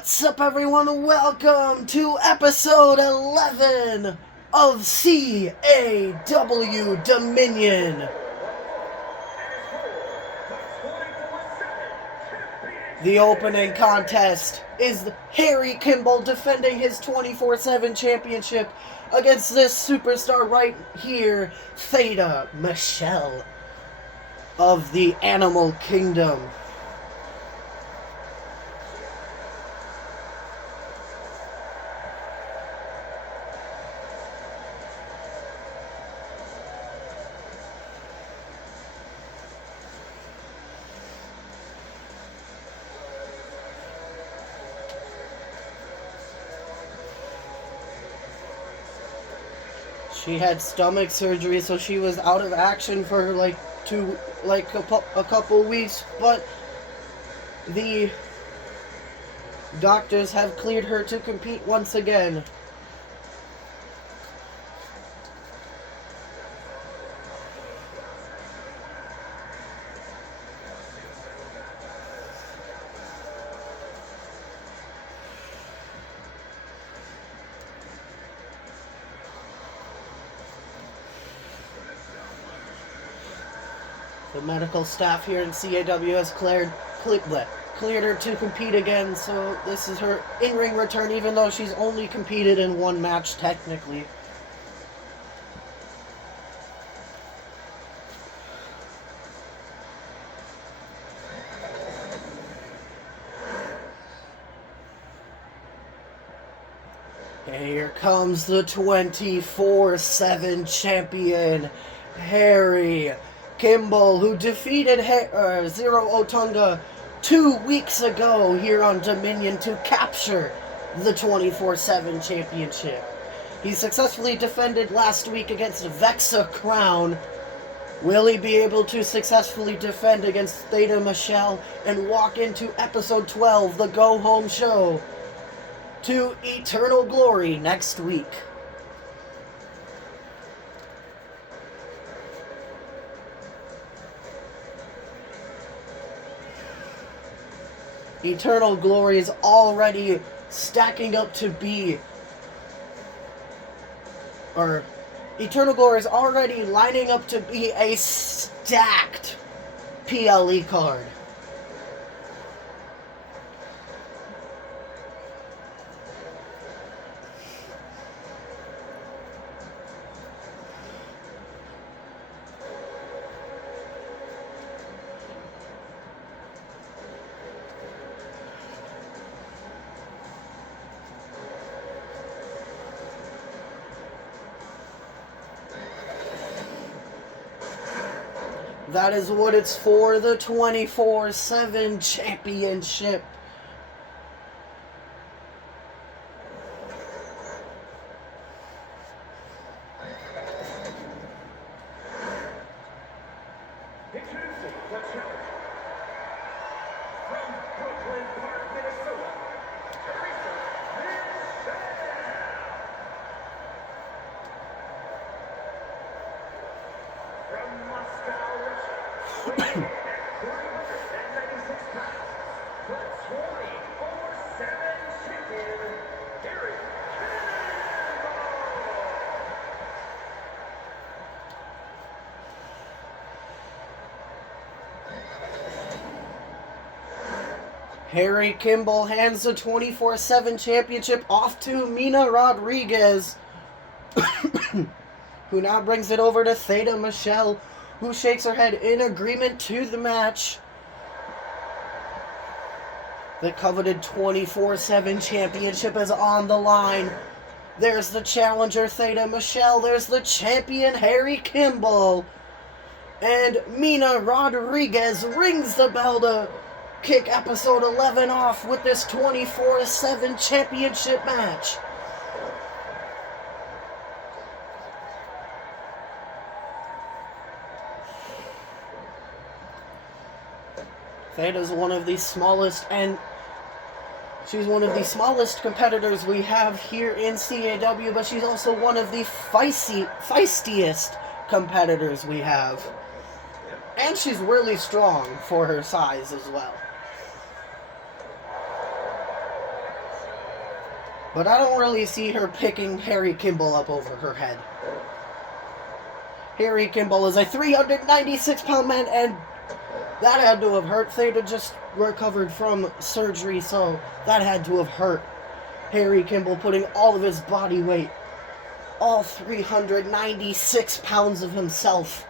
What's up, everyone? Welcome to episode 11 of CAW Dominion. The opening contest is Harry Kimball defending his 24/7 championship against this superstar right here, Theta Michelle of the Animal Kingdom. She had stomach surgery, so she was out of action for a couple weeks, but the doctors have cleared her to compete once again. The medical staff here in CAW has cleared her to compete again, so this is her in-ring return, even though she's only competed in one match technically. Here comes the 24/7 champion, Harry Kimball, who defeated Zero Otunga 2 weeks ago here on Dominion to capture the 24/7 championship. He successfully defended last week against Vexa Crown. Will he be able to successfully defend against Theta Michelle and walk into episode 12, the Go Home Show, to eternal glory next week? Eternal Glory is already stacking up to be, or Eternal Glory is already lining up to be a stacked PLE card. That is what it's for, the 24/7 championship. Harry Kimball hands the 24/7 championship off to Mina Rodriguez, who now brings it over to Theta Michelle, who shakes her head in agreement to the match. The coveted 24/7 championship is on the line. There's the challenger, Theta Michelle. There's the champion, Harry Kimball. And Mina Rodriguez rings the bell to kick episode 11 off with this 24/7 championship match. Theta's one of the smallest, and she's one of the smallest competitors we have here in CAW, but she's also one of the feistiest competitors we have. And she's really strong for her size as well. But I don't really see her picking Harry Kimball up over her head. Harry Kimball is a 396-pound man, and that had to have hurt. Theta just recovered from surgery, so that had to have hurt. Harry Kimball putting all of his body weight, all 396 pounds of himself.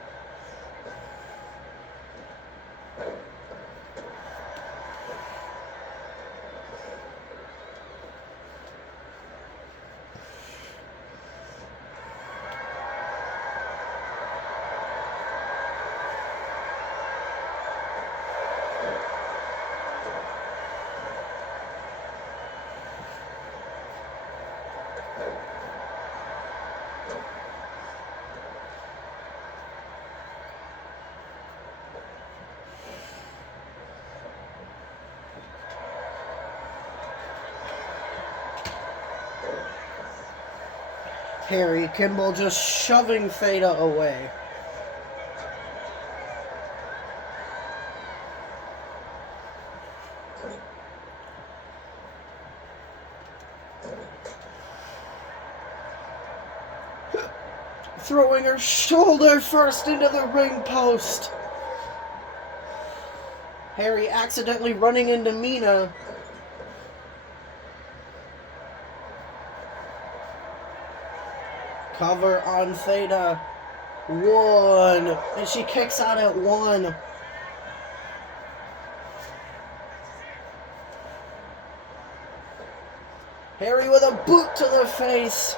Harry Kimball just shoving Theta away. Throwing her shoulder first into the ring post. Harry accidentally running into Mina. Cover on Theta. 1. And she kicks out at 1. Harry with a boot to the face.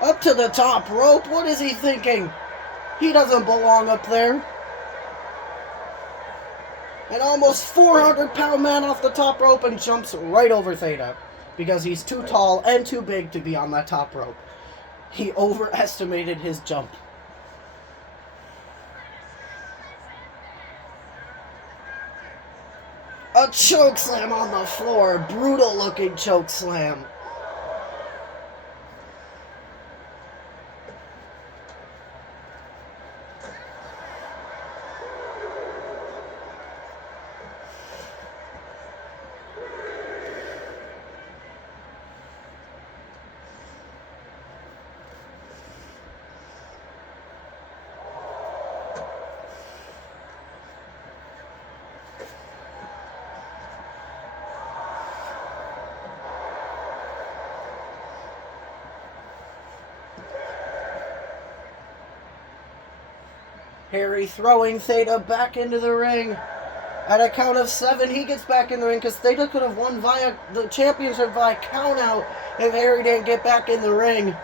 Up to the top rope. What is he thinking? He doesn't belong up there. An almost 400-pound man off the top rope and jumps right over Theta because he's too tall and too big to be on that top rope. He overestimated his jump. A choke slam on the floor. Brutal looking choke slam. Harry throwing Theta back into the ring. At a count of 7, he gets back in the ring because Theta could have won via the championship via count out if Harry didn't get back in the ring.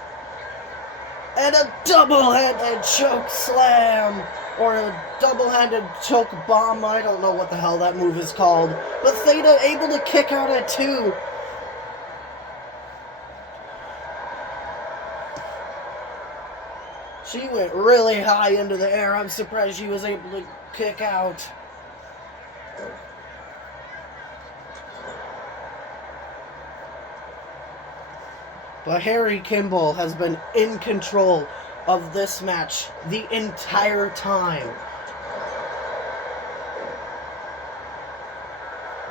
And a double-handed choke slam. Or a double-handed choke bomb. I don't know what the hell that move is called. But Theta able to kick out at 2. She went really high into the air. I'm surprised she was able to kick out. But Harry Kimball has been in control of this match the entire time.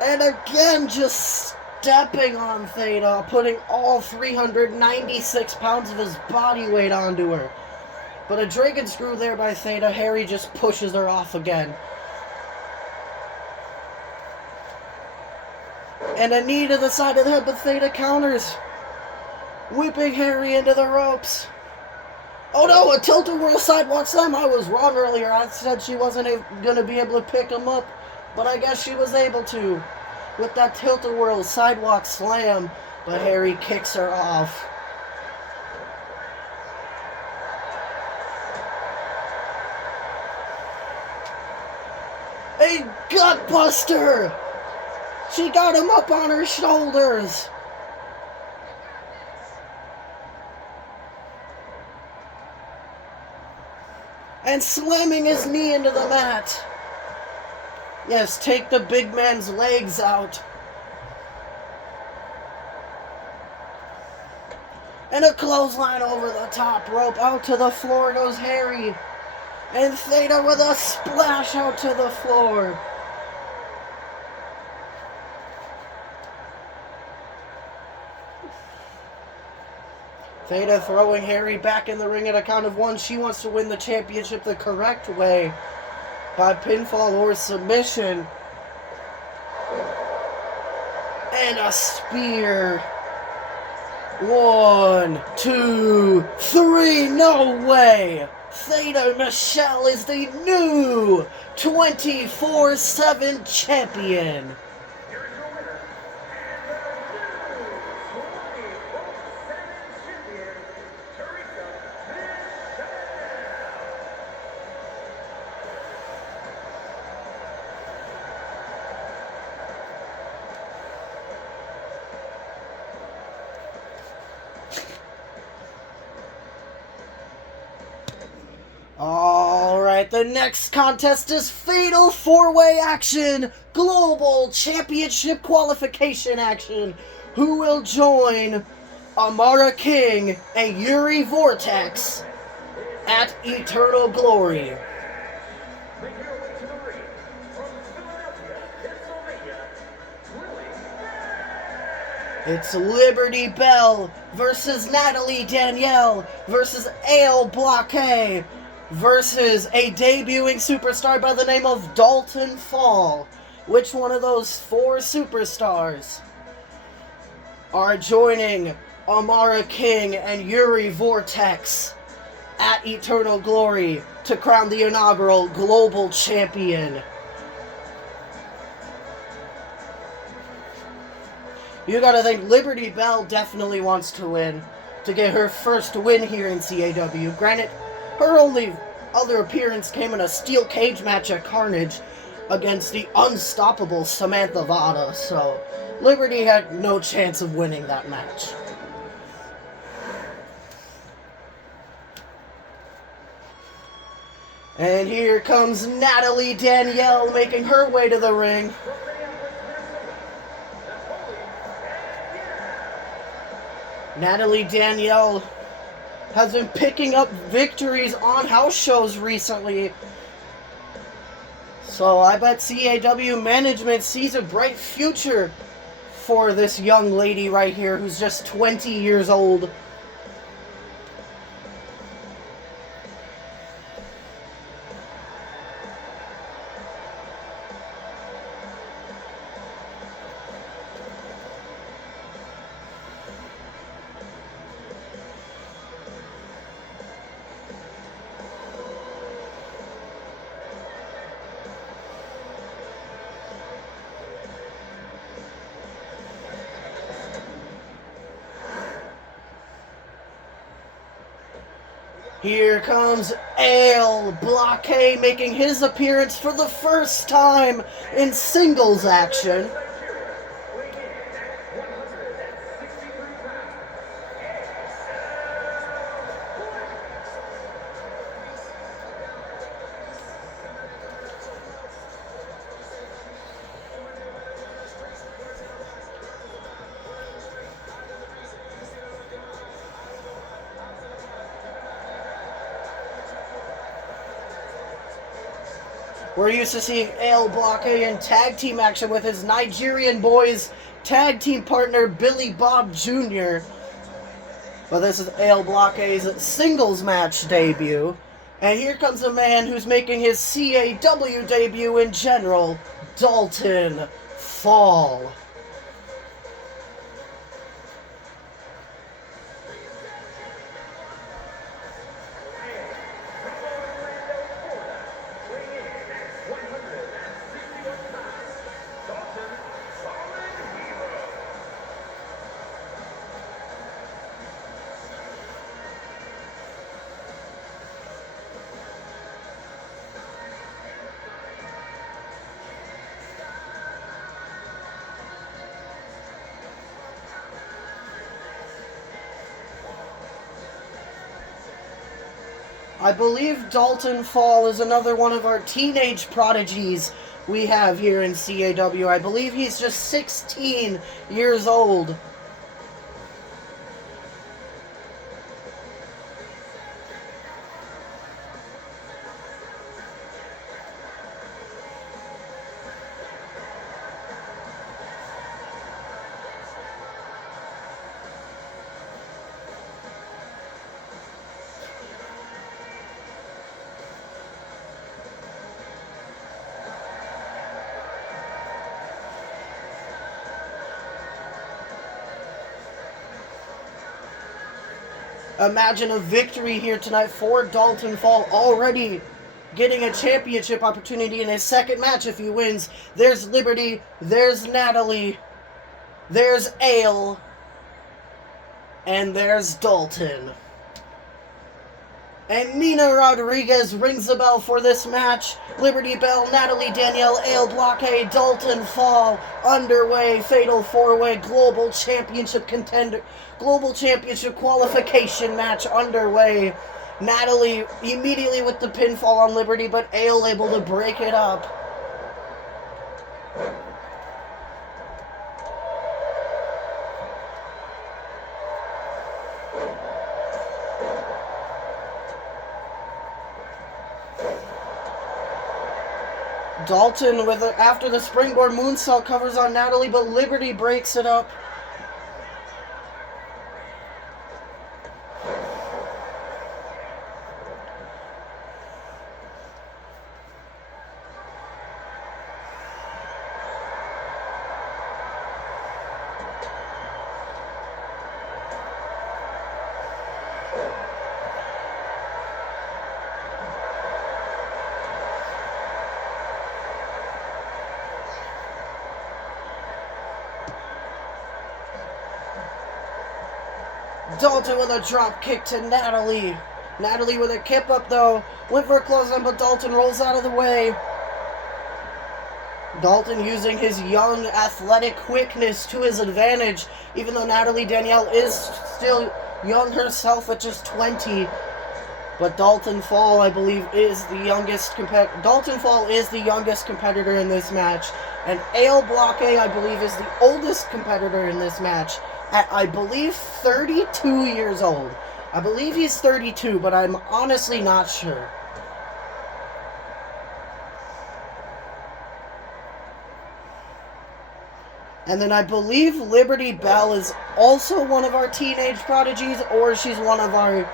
And again, just stepping on Theta, putting all 396 pounds of his body weight onto her. But a dragon screw there by Theta. Harry just pushes her off again. And a knee to the side of the head, but Theta counters. Whipping Harry into the ropes. Oh no, a tilt-a-whirl sidewalk slam. I was wrong earlier. I said she wasn't going to be able to pick him up. But I guess she was able to. With that tilt-a-whirl sidewalk slam. But Harry kicks her off. A gut buster! She got him up on her shoulders. And slamming his knee into the mat. Yes, take the big man's legs out. And a clothesline over the top rope. Out to the floor goes Harry. And Theta with a splash out to the floor. Theta throwing Harry back in the ring at a count of 1. She wants to win the championship the correct way, by pinfall or submission. And a spear. 1, 2, 3. No way. Theta Michelle is the new 24/7 champion. Alright, the next contest is Fatal 4-Way action, Global Championship Qualification action. Who will join Amara King and Yuri Vortex at Eternal Glory? It's Liberty Bell versus Natalie Danielle versus Ale Blockade versus a debuting superstar by the name of Dalton Fall. Which one of those 4 superstars are joining Amara King and Yuri Vortex at Eternal Glory to crown the inaugural Global Champion? You gotta think Liberty Bell definitely wants to win, to get her first win here in CAW. Granted, her only other appearance came in a steel cage match at Carnage against the unstoppable Samantha Vada, so Liberty had no chance of winning that match. And here comes Natalie Danielle making her way to the ring. Natalie Danielle has been picking up victories on house shows recently, so I bet CAW management sees a bright future for this young lady right here who's just 20 years old. Here comes Ale Blockade making his appearance for the first time in singles action. We're used to seeing Ale Blockade in tag team action with his Nigerian boys tag team partner Billy Bob Jr. But this is Ale Blockade's singles match debut. And here comes a man who's making his CAW debut in general, Dalton Fall. I believe Dalton Fall is another one of our teenage prodigies we have here in CAW. I believe he's just 16 years old. imagine a victory here tonight for Dalton Fall, already getting a championship opportunity in his second match if he wins. There's Liberty, there's Natalie, there's Ale, and there's Dalton. And Mina Rodriguez rings the bell for this match. Liberty Bell, Natalie Danielle, Ale Blockade, Dalton Fall, underway, fatal four-way global championship contender, global championship qualification match underway. Natalie immediately with the pinfall on Liberty, but Ale able to break it up. Dalton after the springboard moonsault covers on Natalie, but Liberty breaks it up. Dalton with a drop kick to Natalie. Natalie with a kip up though. Went for a clothesline, but Dalton rolls out of the way. Dalton using his young athletic quickness to his advantage, even though Natalie Danielle is still young herself at just 20. But Dalton Fall, I believe, is the youngest competitor. Dalton Fall is the youngest competitor in this match. And Ale Blockade, I believe, is the oldest competitor in this match. At, I believe, 32 years old. I believe he's 32, but I'm honestly not sure. And then I believe Liberty Bell is also one of our teenage prodigies, or she's one of our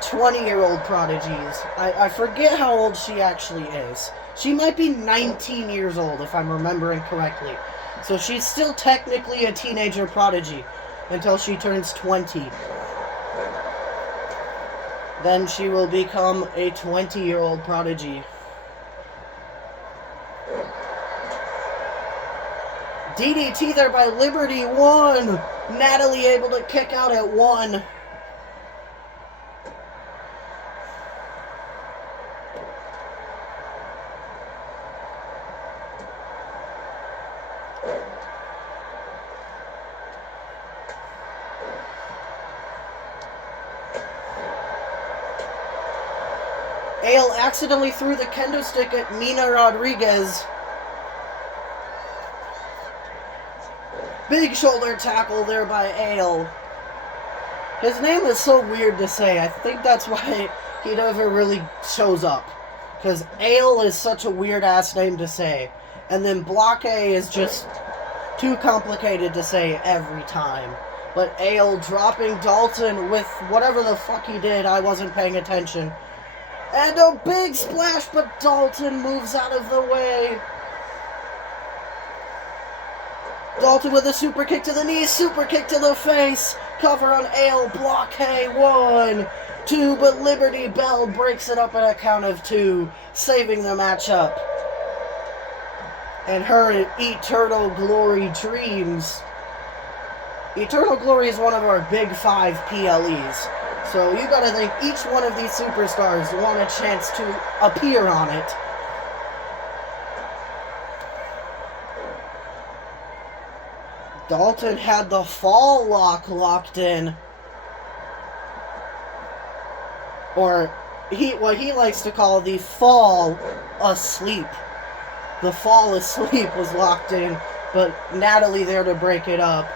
20-year-old prodigies. I forget how old she actually is. She might be 19 years old, if I'm remembering correctly. So she's still technically a teenager prodigy until she turns 20. Then she will become a 20-year-old prodigy. DDT there by Liberty, 1. Natalie able to kick out at 1. Ale accidentally threw the kendo stick at Mina Rodriguez. Big shoulder tackle there by Ale. His name is so weird to say. I think that's why he never really shows up. Because Ale is such a weird-ass name to say. And then Blockade is just too complicated to say every time. But Ale dropping Dalton with whatever the fuck he did, I wasn't paying attention. And a big splash, but Dalton moves out of the way. Dalton with a super kick to the knee, super kick to the face. Cover on Ale, Blockade, 1, 2, but Liberty Bell breaks it up at a count of 2, saving the matchup. And her Eternal Glory dreams. Eternal Glory is one of our big 5 PLEs. So you gotta think each one of these superstars want a chance to appear on it. Dalton had the fall lock locked in. Or what he likes to call the fall asleep. The fall asleep was locked in, but Natalie there to break it up.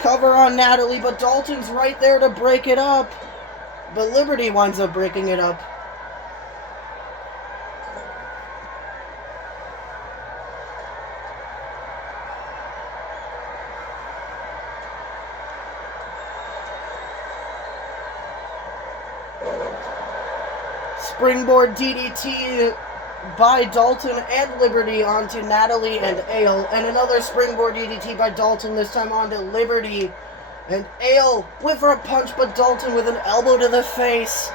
Cover on Natalie, but Dalton's right there to break it up. But Liberty winds up breaking it up. Springboard DDT by Dalton and Liberty onto Natalie and Ale, and another springboard DDT by Dalton, this time onto Liberty. And Ale went for a punch, but Dalton with an elbow to the face.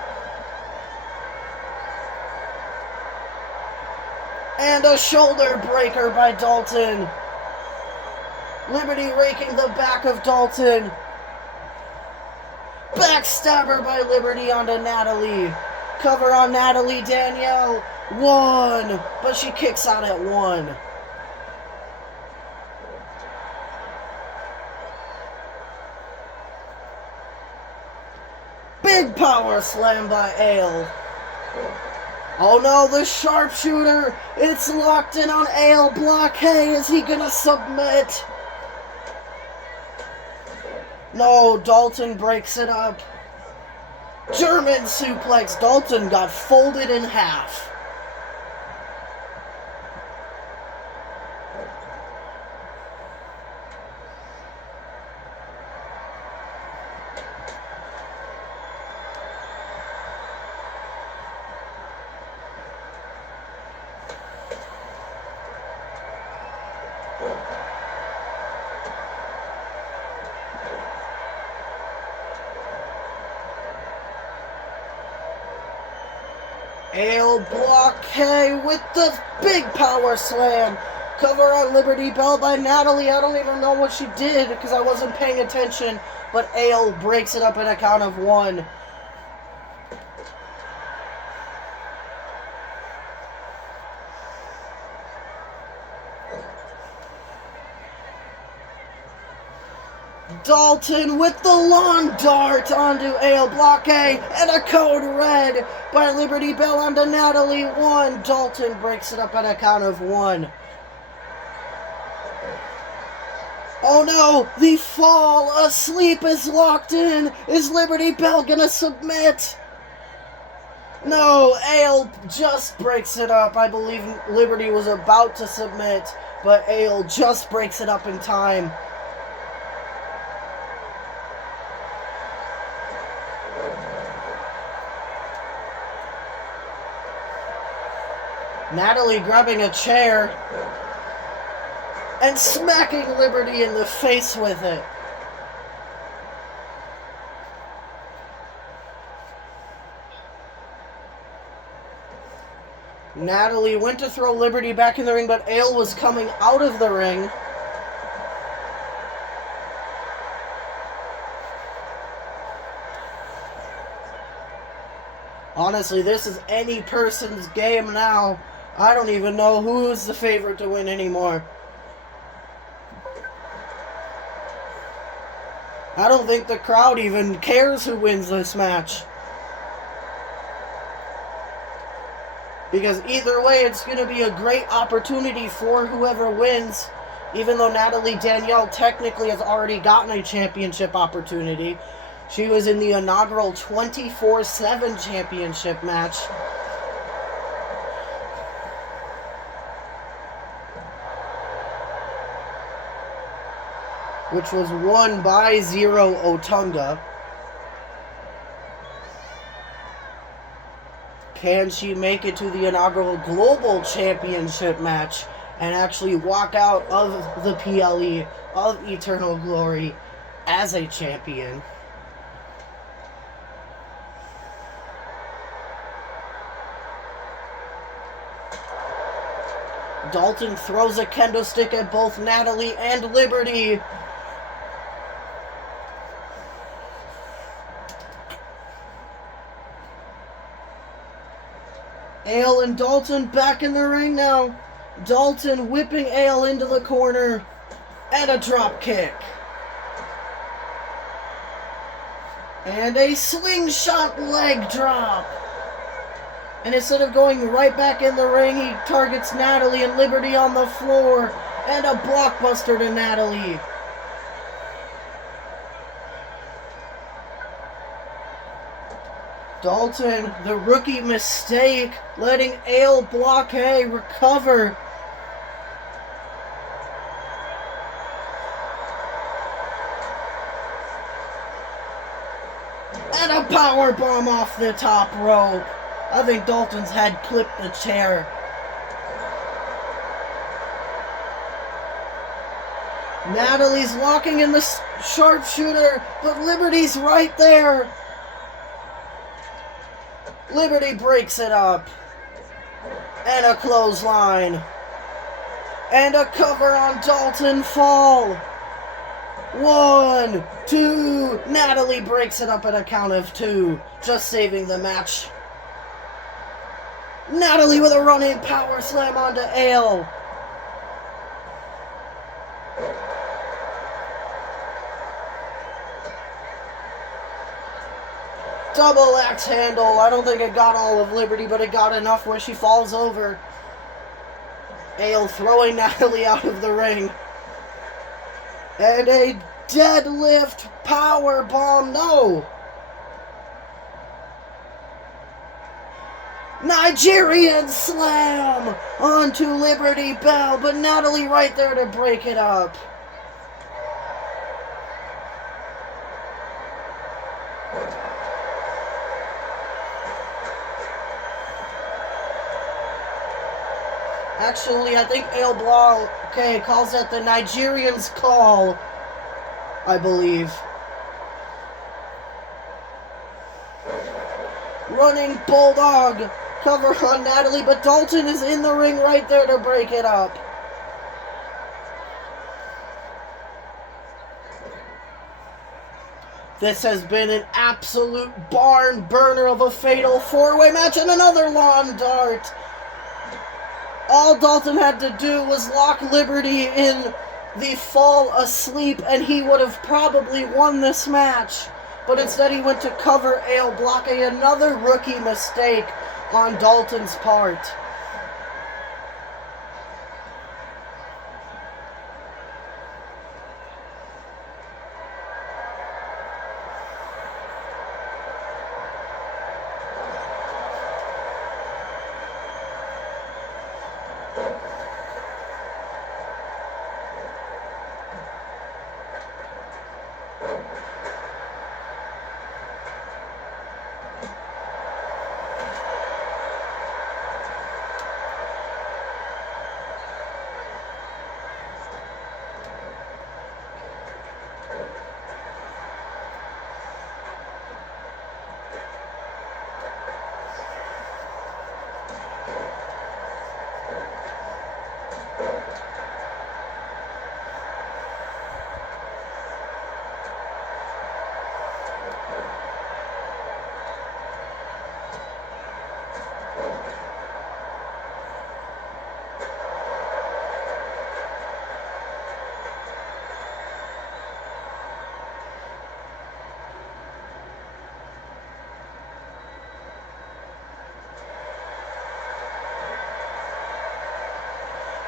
And a shoulder breaker by Dalton. Liberty raking the back of Dalton. Backstabber by Liberty onto Natalie. Cover on Natalie Danielle. 1. But she kicks out at 1. Big power slam by Ale. Oh no, the sharpshooter. It's locked in on Ale. Blockade. Is he gonna submit? No, Dalton breaks it up. German suplex. Dalton got folded in half. Ale blockade with the big power slam. Cover on Liberty Bell by Natalie. I don't even know what she did because I wasn't paying attention. But Ale breaks it up in a count of 1. Dalton with the long dart onto Ale. Blockade and a code red by Liberty Bell onto Natalie. 1. Dalton breaks it up at a count of 1. Oh no, the fall asleep is locked in. Is Liberty Bell gonna submit? No, Ale just breaks it up. I believe Liberty was about to submit, but Ale just breaks it up in time. Natalie grabbing a chair and smacking Liberty in the face with it. Natalie went to throw Liberty back in the ring, but Ale was coming out of the ring. Honestly, this is any person's game now. I don't even know who's the favorite to win anymore. I don't think the crowd even cares who wins this match. Because either way, it's going to be a great opportunity for whoever wins. Even though Natalie Danielle technically has already gotten a championship opportunity. She was in the inaugural 24/7 championship match. Which was won by Zero Otunga. Can she make it to the inaugural global championship match and actually walk out of the PLE of Eternal Glory as a champion? Dalton throws a kendo stick at both Natalie and Liberty. Ale and Dalton back in the ring now. Dalton whipping Ale into the corner. And a drop kick. And a slingshot leg drop. And instead of going right back in the ring, he targets Natalie and Liberty on the floor. And a blockbuster to Natalie. Dalton, the rookie mistake, letting Ale blockade recover. And a power bomb off the top rope. I think Dalton's head clipped the chair. Natalie's locking in the sharpshooter, but Liberty's right there. Liberty breaks it up. And a clothesline. And a cover on Dalton Fall. 1, 2. Natalie breaks it up at a count of 2, just saving the match. Natalie with a running power slam onto Ale. Double axe handle. I don't think it got all of Liberty, but it got enough where she falls over. Ale throwing Natalie out of the ring. And a deadlift power bomb. No. Nigerian slam onto Liberty Bell, but Natalie right there to break it up. Actually, I think Ale Blanc, calls that the Nigerian's call, I believe. Running Bulldog, cover on Natalie, but Dalton is in the ring right there to break it up. This has been an absolute barn burner of a fatal four-way match and another lawn dart. All Dalton had to do was lock Liberty in the fall asleep, and he would have probably won this match. But instead he went to cover Ale, blocking another rookie mistake on Dalton's part.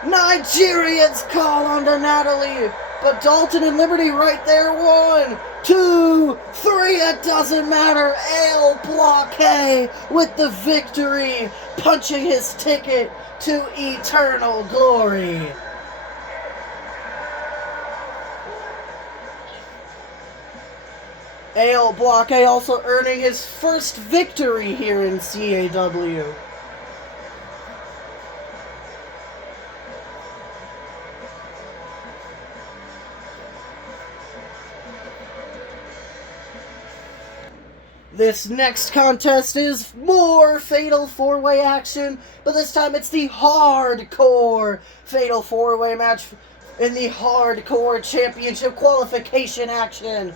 Nigerian's call onto Natalie, but Dalton and Liberty right there. 1, 2, 3, it doesn't matter. Ale Blockade with the victory, punching his ticket to eternal glory. Ale Blockade also earning his first victory here in CAW. This next contest is more Fatal 4-Way action, but this time it's the Hardcore Fatal 4-Way match in the Hardcore Championship qualification action.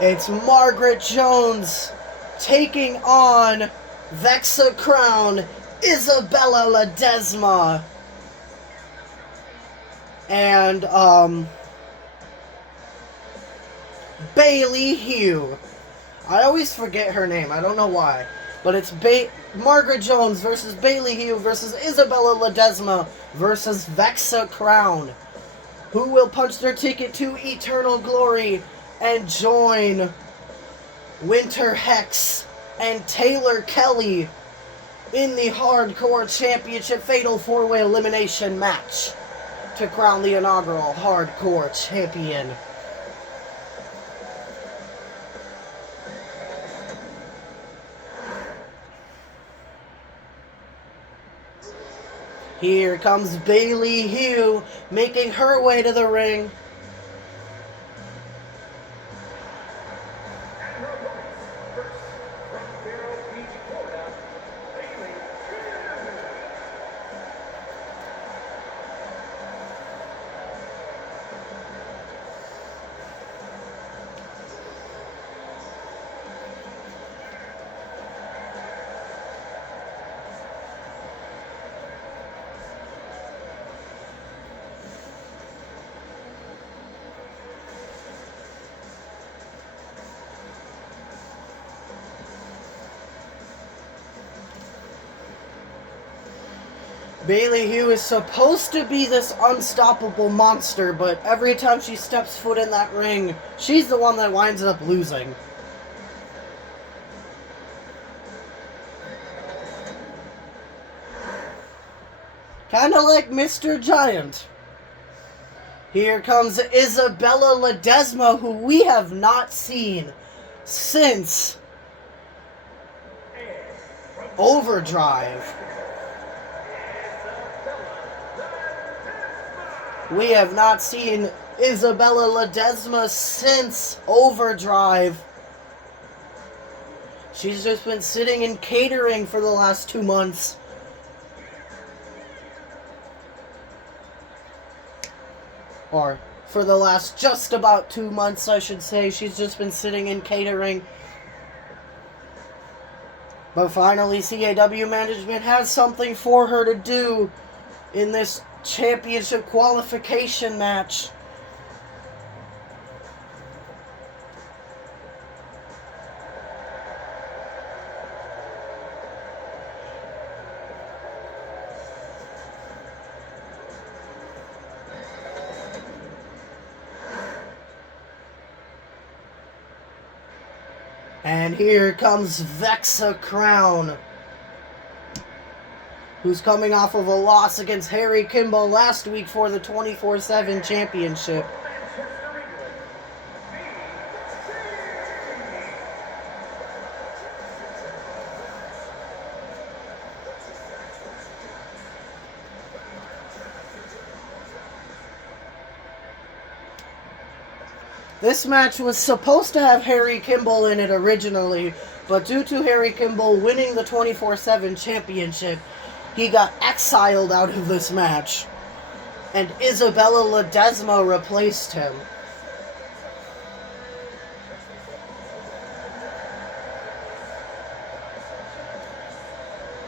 It's Margaret Jones taking on Vexa Crown, Isabella Ledesma, and Bailey Hugh. I always forget her name, I don't know why. But it's Margaret Jones versus Bailey Hugh versus Isabella Ledesma versus Vexa Crown, who will punch their ticket to eternal glory and join Winter Hex and Taylor Kelly in the Hardcore Championship Fatal 4-Way Elimination match. to crown the inaugural Hardcore Champion. Here comes Bailey Hugh, making her way to the ring. Bailey Hugh is supposed to be this unstoppable monster, but every time she steps foot in that ring, she's the one that winds up losing. Kinda like Mr. Giant. Here comes Isabella Ledesma, who we have not seen since Overdrive. We have not seen Isabella Ledesma since Overdrive. She's just been sitting in catering for the last 2 months. Or for the last just about 2 months, I should say. She's just been sitting in catering. But finally, CAW management has something for her to do in this championship qualification match. And here comes Vexa Crown, who's coming off of a loss against Harry Kimball last week for the 24/7 championship. This match was supposed to have Harry Kimball in it originally, but due to Harry Kimball winning the 24/7 championship, he got exiled out of this match, and Isabella Ledesma replaced him.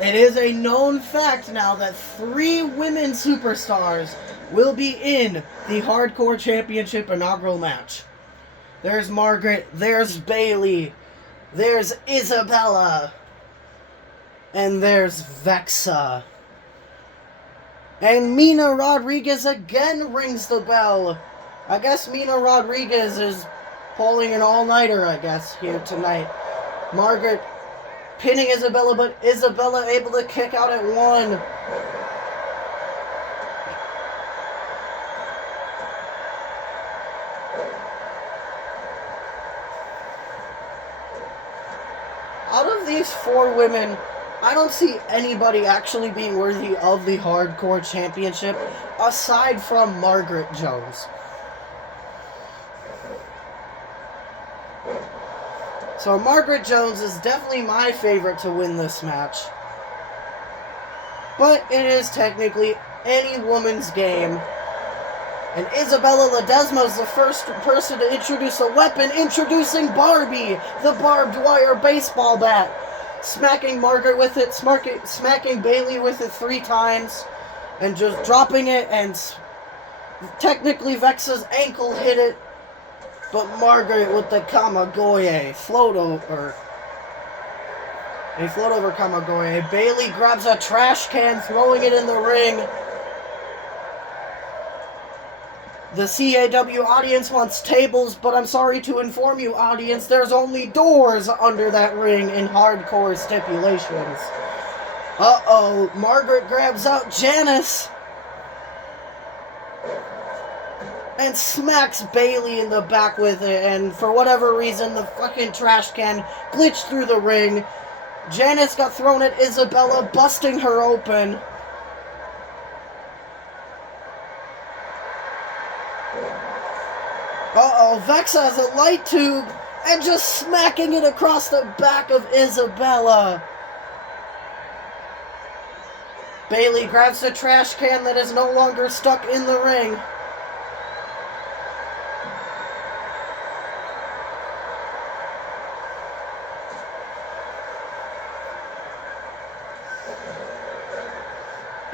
It is a known fact now that 3 women superstars will be in the Hardcore Championship inaugural match. There's Margaret, there's Bailey, there's Isabella, and there's Vexa. And Mina Rodriguez again rings the bell. I guess Mina Rodriguez is pulling an all-nighter, I guess, here tonight. Margaret pinning Isabella, but Isabella able to kick out at 1. Out of these 4 women, I don't see anybody actually being worthy of the Hardcore Championship aside from Margaret Jones. So Margaret Jones is definitely my favorite to win this match. But it is technically any woman's game. And Isabella Ledesma is the first person to introduce a weapon, introducing Barbie, the barbed wire baseball bat. Smacking Margaret with it, smacking Bailey with it 3 times, and just dropping it, and technically Vexa's ankle hit it, but Margaret with the Kamagoye, float over Kamagoye. Bailey grabs a trash can, throwing it in the ring. The CAW audience wants tables, but I'm sorry to inform you, audience, there's only doors under that ring in hardcore stipulations. Uh-oh, Margaret grabs out Janice. and smacks Bayley in the back with it, and for whatever reason, the fucking trash can glitched through the ring. Janice got thrown at Isabella, busting her open. Uh-oh, Vexa has a light tube, and just smacking it across the back of Isabella. Bayley grabs the trash can that is no longer stuck in the ring.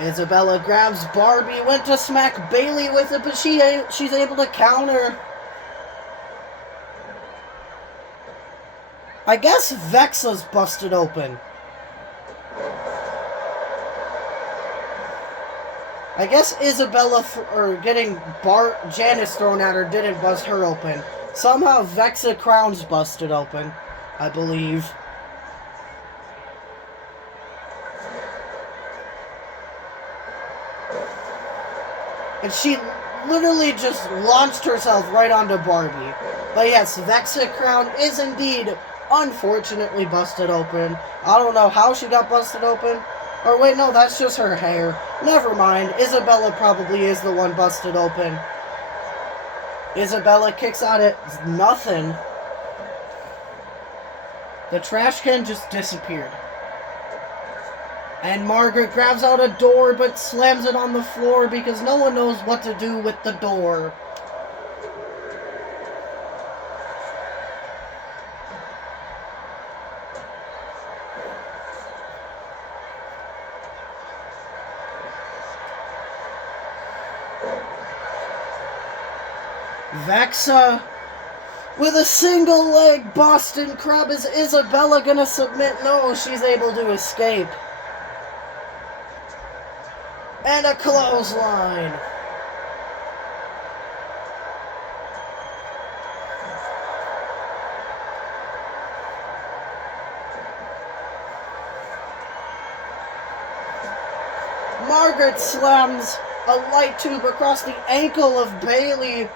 Isabella grabs Barbie, went to smack Bayley with it, but she's able to counter. I guess Vexa's busted open. I guess Isabella getting Janice thrown at her didn't bust her open. Somehow Vexa Crown's busted open, I believe. And she literally just launched herself right onto Barbie. But yes, Vexa Crown is indeed, unfortunately, busted open. I don't know how she got busted open. Or wait, no, that's just her hair. Never mind. Isabella probably is the one busted open. Isabella kicks out at nothing. The trash can just disappeared. And Margaret grabs out a door but slams it on the floor because no one knows what to do with the door. Vexa with a single leg Boston Crab. Is Isabella gonna submit? No, she's able to escape. And a clothesline. Margaret slams a light tube across the ankle of Bayley.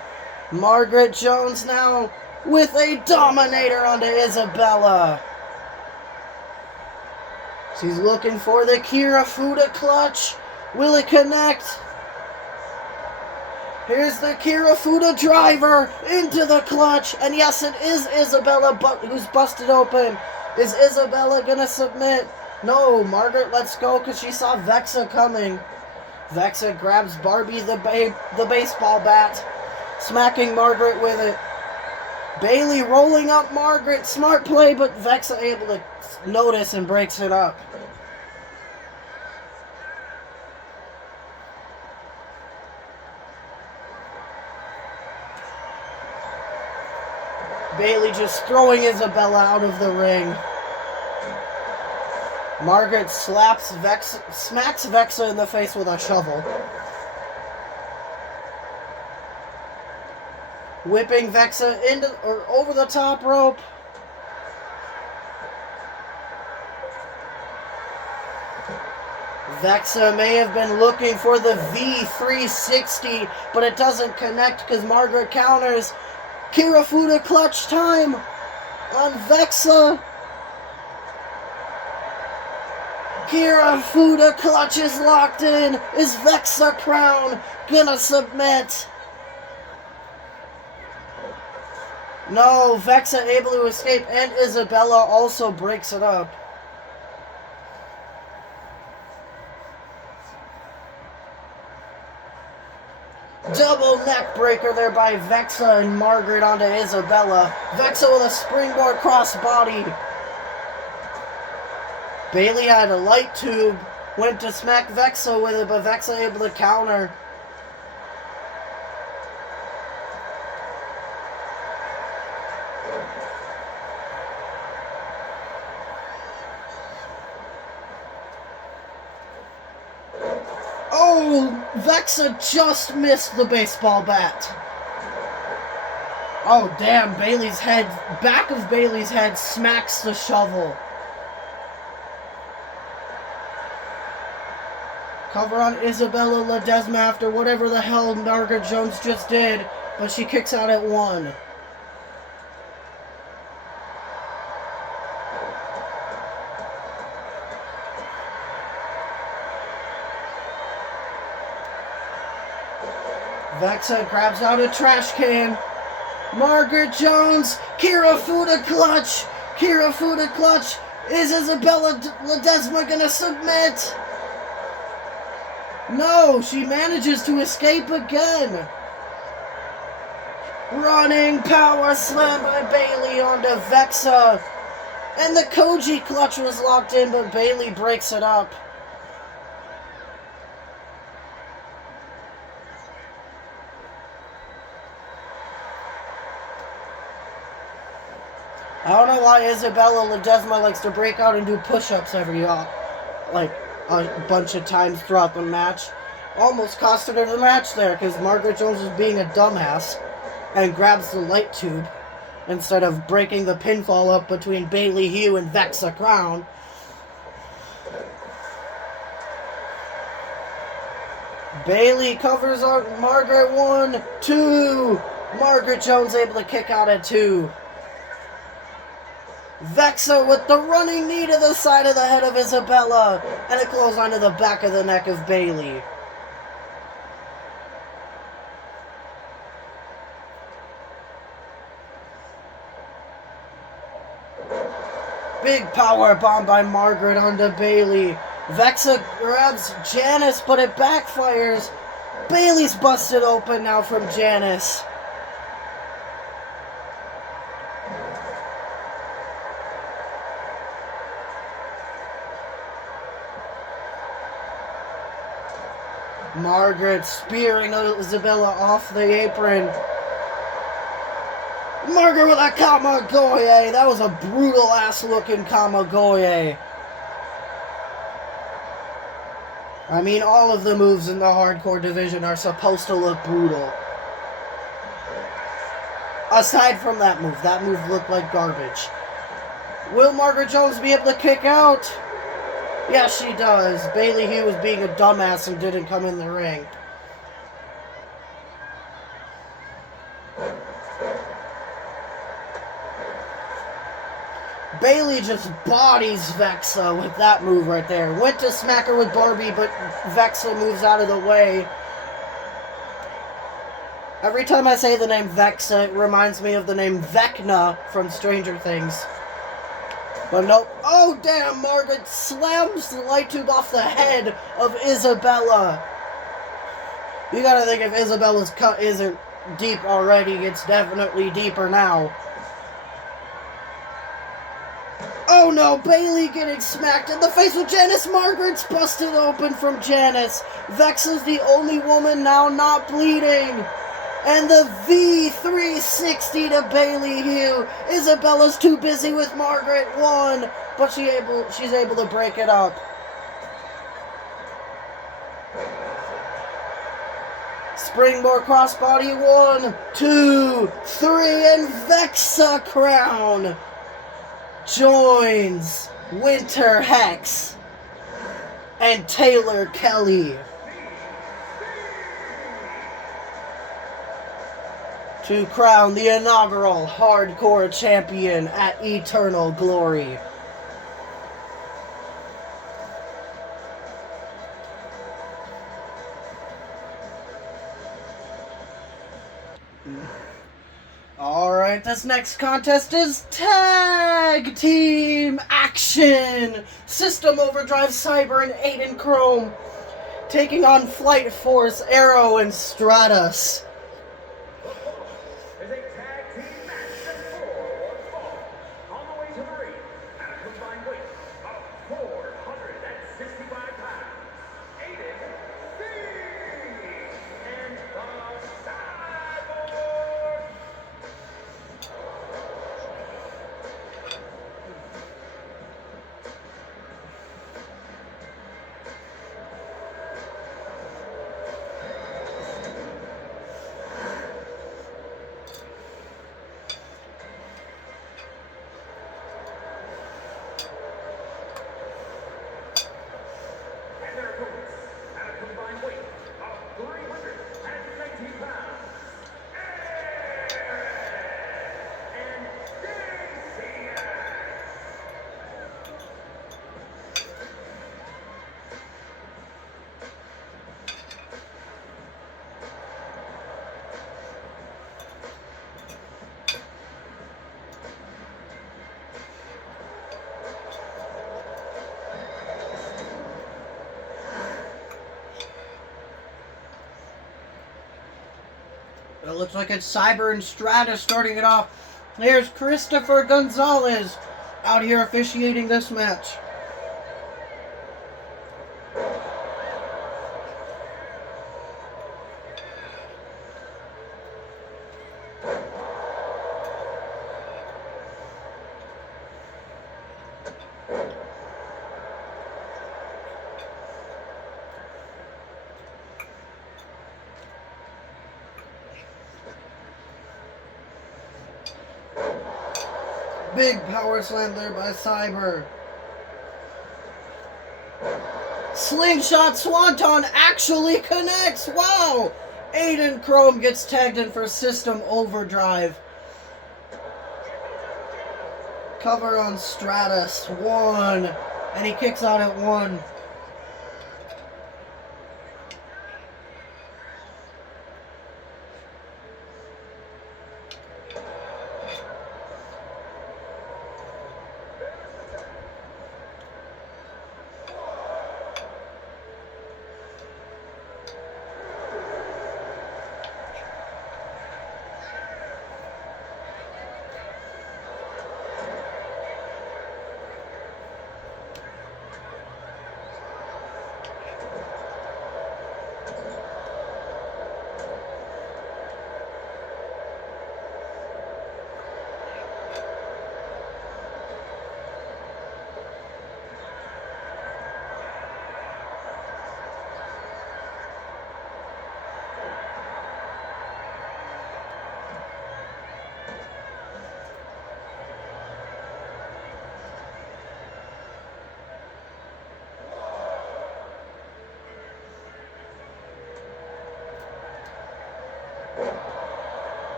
Margaret Jones now with a Dominator onto Isabella. She's looking for the Kirifuda clutch. Will it connect? Here's the Kirifuda driver into the clutch. And yes, it is Isabella who's busted open. Is Isabella gonna submit? No, Margaret lets go because she saw Vexa coming. Vexa grabs Barbie the baseball bat, smacking Margaret with it. Bayley rolling up Margaret. Smart play, but Vexa able to notice and breaks it up. Bayley just throwing Isabella out of the ring. Margaret smacks Vexa in the face with a shovel. Whipping Vexa over the top rope. Vexa may have been looking for the V360, but it doesn't connect because Margaret counters. Kirifuda clutch time on Vexa. Kirifuda clutch is locked in. Is Vexa Crown gonna submit? No, Vexa able to escape, and Isabella also breaks it up. Double neck breaker there by Vexa and Margaret onto Isabella. Vexa with a springboard crossbody. Bayley had a light tube, went to smack Vexa with it, but Vexa able to counter. Oh, Vexa just missed the baseball bat. Oh, damn, back of Bayley's head smacks the shovel. Cover on Isabella Ledesma after whatever the hell Margaret Jones just did, but she kicks out at 1. Vexa grabs out a trash can. Margaret Jones, Kira Fuda clutch. Kira Fuda clutch. Is Isabella Ledesma gonna submit? No, she manages to escape again. Running power slam by Bayley onto Vexa. And the Koji clutch was locked in, but Bayley breaks it up. I don't know why Isabella Ledesma likes to break out and do push-ups every, like, a bunch of times throughout the match. Almost costed her the match there, because Margaret Jones was being a dumbass and grabs the light tube instead of breaking the pinfall up between Bayley Hugh and Vexa Crown. Bayley covers on Margaret 1, 2. Margaret Jones able to kick out at 2. Vexa with the running knee to the side of the head of Isabella, and a clothesline to the back of the neck of Bayley. Big power bomb by Margaret onto Bayley. Vexa grabs Janice, but it backfires. Bayley's busted open now from Janice. Margaret spearing Isabella off the apron. Margaret with a Kamagoye. That was a brutal ass looking Kamagoye. I mean, all of the moves in the hardcore division are supposed to look brutal. Aside from that move looked like garbage. Will Margaret Jones be able to kick out? Yes, she does. Bayley Hugh was being a dumbass and didn't come in the ring. Bayley just bodies Vexa with that move right there. Went to smack her with Barbie, but Vexa moves out of the way. Every time I say the name Vexa, it reminds me of the name Vecna from Stranger Things. But nope. Oh, damn, Margaret slams the light tube off the head of Isabella. You gotta think if Isabella's cut isn't deep already, it's definitely deeper now. Oh no, Bayley getting smacked in the face with Janice. Margaret's busted open from Janice. Vexa's the only woman now not bleeding. And the V360 to Bayley Hugh. Isabella's too busy with Margaret 1, but she's able to break it up. Springboard crossbody 1, 2, 3, and Vexa Crown joins Winter Hex and Taylor Kelly to crown the inaugural Hardcore Champion at Eternal Glory. Alright, this next contest is Tag Team Action! System Overdrive Cyber and Aiden Chrome taking on Flight Force, Arrow, and Stratus. It looks like it's Cyber and Stratus starting it off. There's Christopher Gonzalez out here officiating this match. Big power slam there by Cyber. Slingshot Swanton actually connects. Wow! Aiden Chrome gets tagged in for System Overdrive. Cover on Stratus. 1. And he kicks out at 1.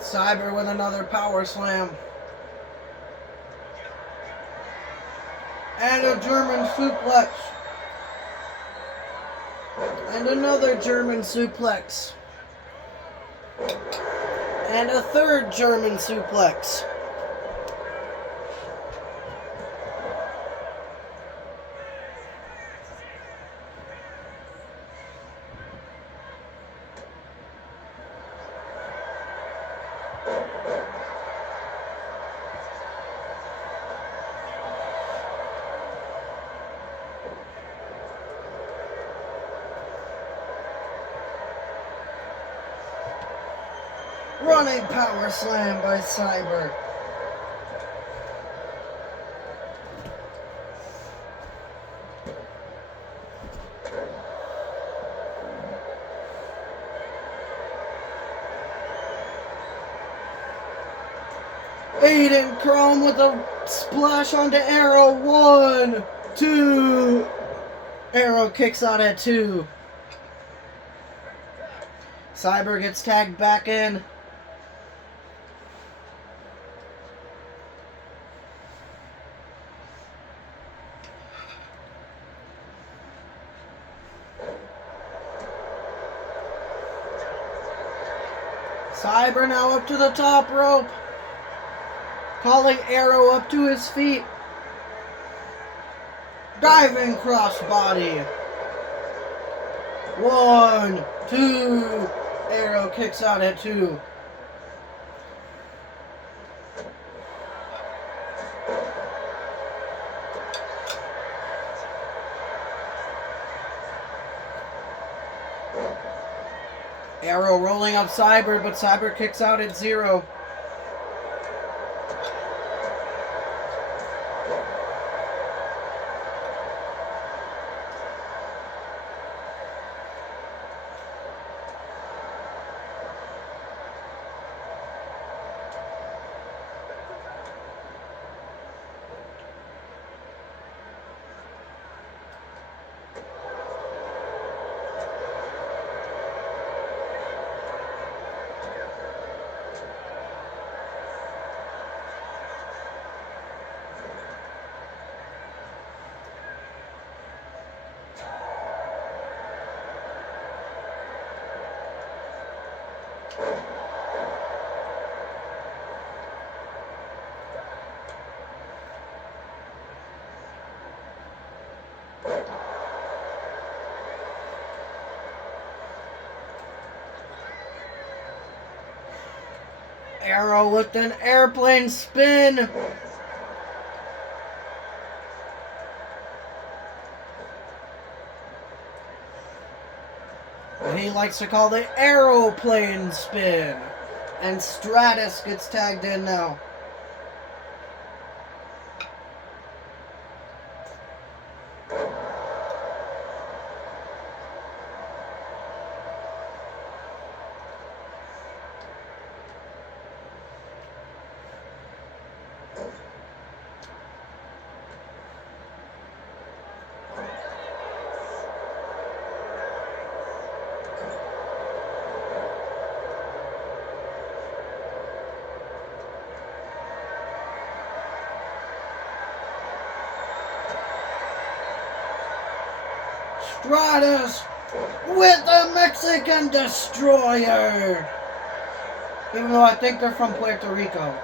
Cyber with another power slam. And a German suplex. And another German suplex. And a third German suplex. Running power slam by Cyber. Aiden Chrome with a splash onto Arrow. 1, 2. Arrow kicks out at 2. Cyber gets tagged back in. Cyber now up to the top rope. Calling Arrow up to his feet. Diving crossbody. 1, 2. Arrow kicks out at 2. Arrow rolling up Cyber, but Cyber kicks out at 0. Arrow with an airplane spin. What he likes to call the aeroplane spin. And Stratus gets tagged in now. Stratus with the Mexican Destroyer. Even though I think they're from Puerto Rico.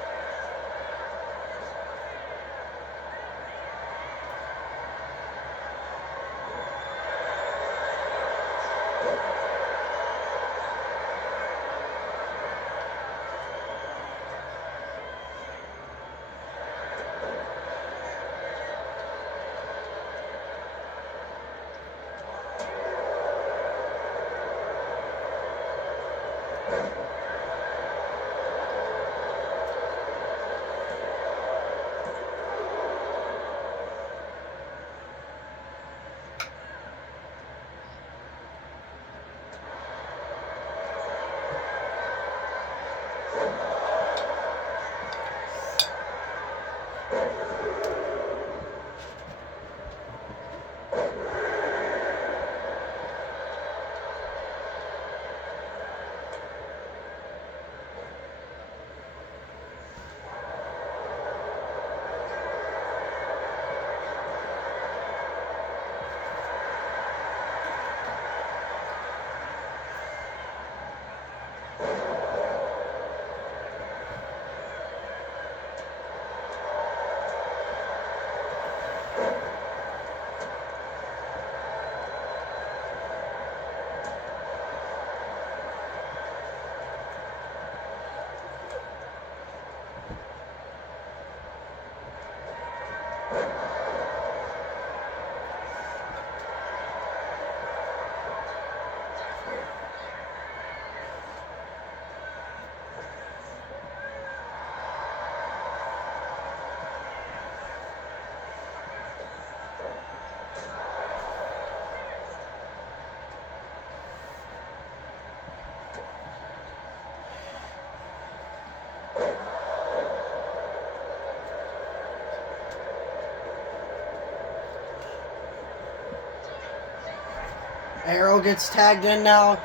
Arrow gets tagged in now.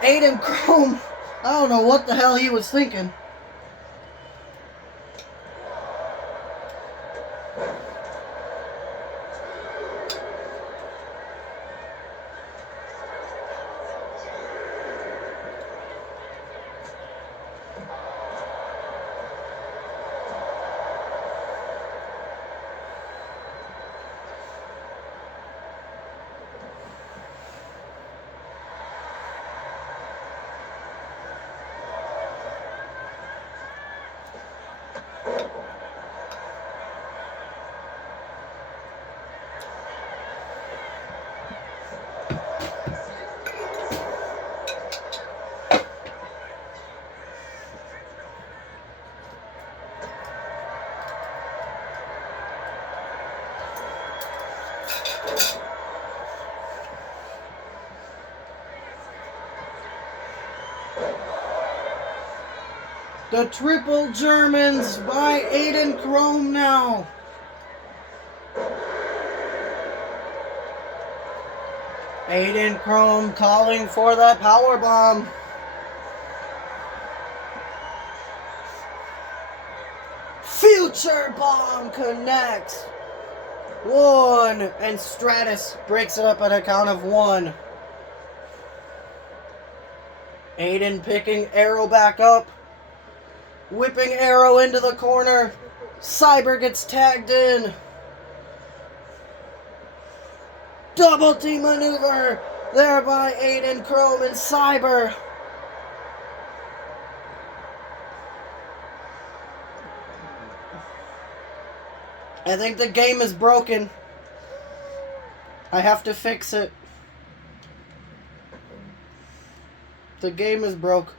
Aiden Chrome, I don't know what the hell he was thinking. The triple Germans by Aiden Chrome now. Aiden Chrome calling for that power bomb. Future bomb connects. One, and Stratus breaks it up at a count of one. Aiden picking Arrow back up. Whipping Arrow into the corner. Cyber gets tagged in. Double team maneuver there by Aiden, Chrome, and Cyber. I think the game is broken. I have to fix it. The game is broke.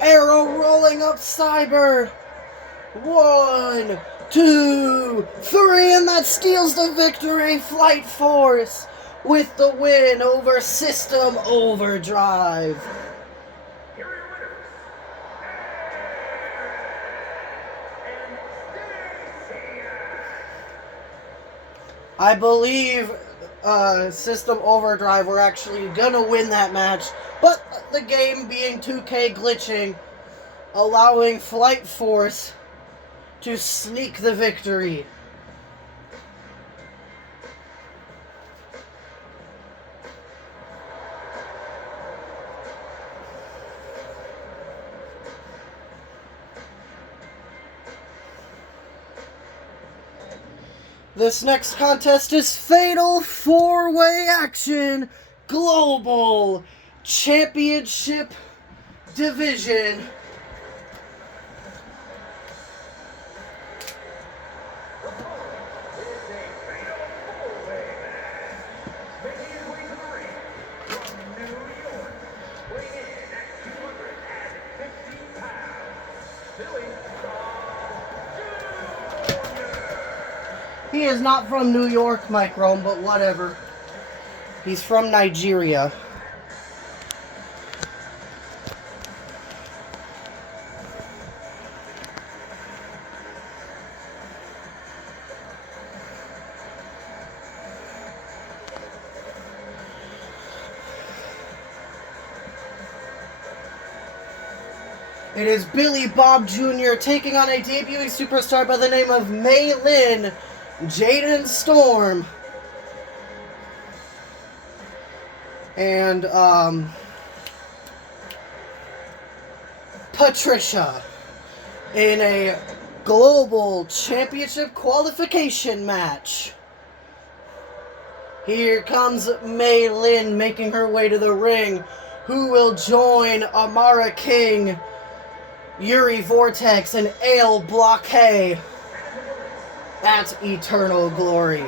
Arrow rolling up Cyber. 1, 2, 3, and that steals the victory. Flight Force with the win over System Overdrive. I believe System Overdrive were actually gonna win that match, but the game being 2K glitching, allowing Flight Force to sneak the victory. This next contest is Fatal 4-Way Action Global Championship Division. He is not from New York, Mike Rome, but whatever. He's from Nigeria. It is Billy Bob Jr. taking on a debuting superstar by the name of Mei Lin, Jaden Storm, and Patricia in a global championship qualification match. Here comes Mei Lin making her way to the ring, who will join Amara King, Yuri Vortex, and Ale Blockade at Eternal Glory.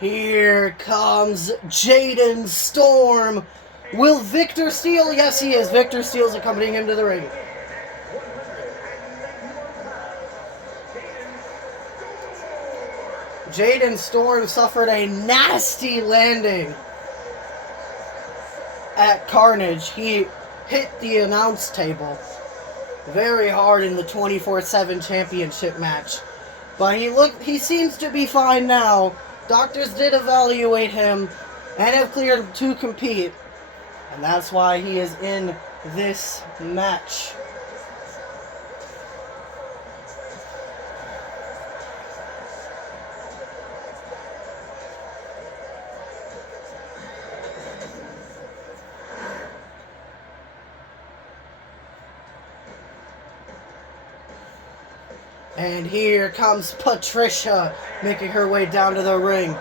Here comes Jaden Storm. Will Victor Steele? Yes, he is. Victor Steele's accompanying him to the ring. Jaden Storm suffered a nasty landing at Carnage. He hit the announce table very hard in the 24/7 championship match. But he seems to be fine now. Doctors did evaluate him and have cleared him to compete. And that's why he is in this match. And here comes Patricia, making her way down to the ring.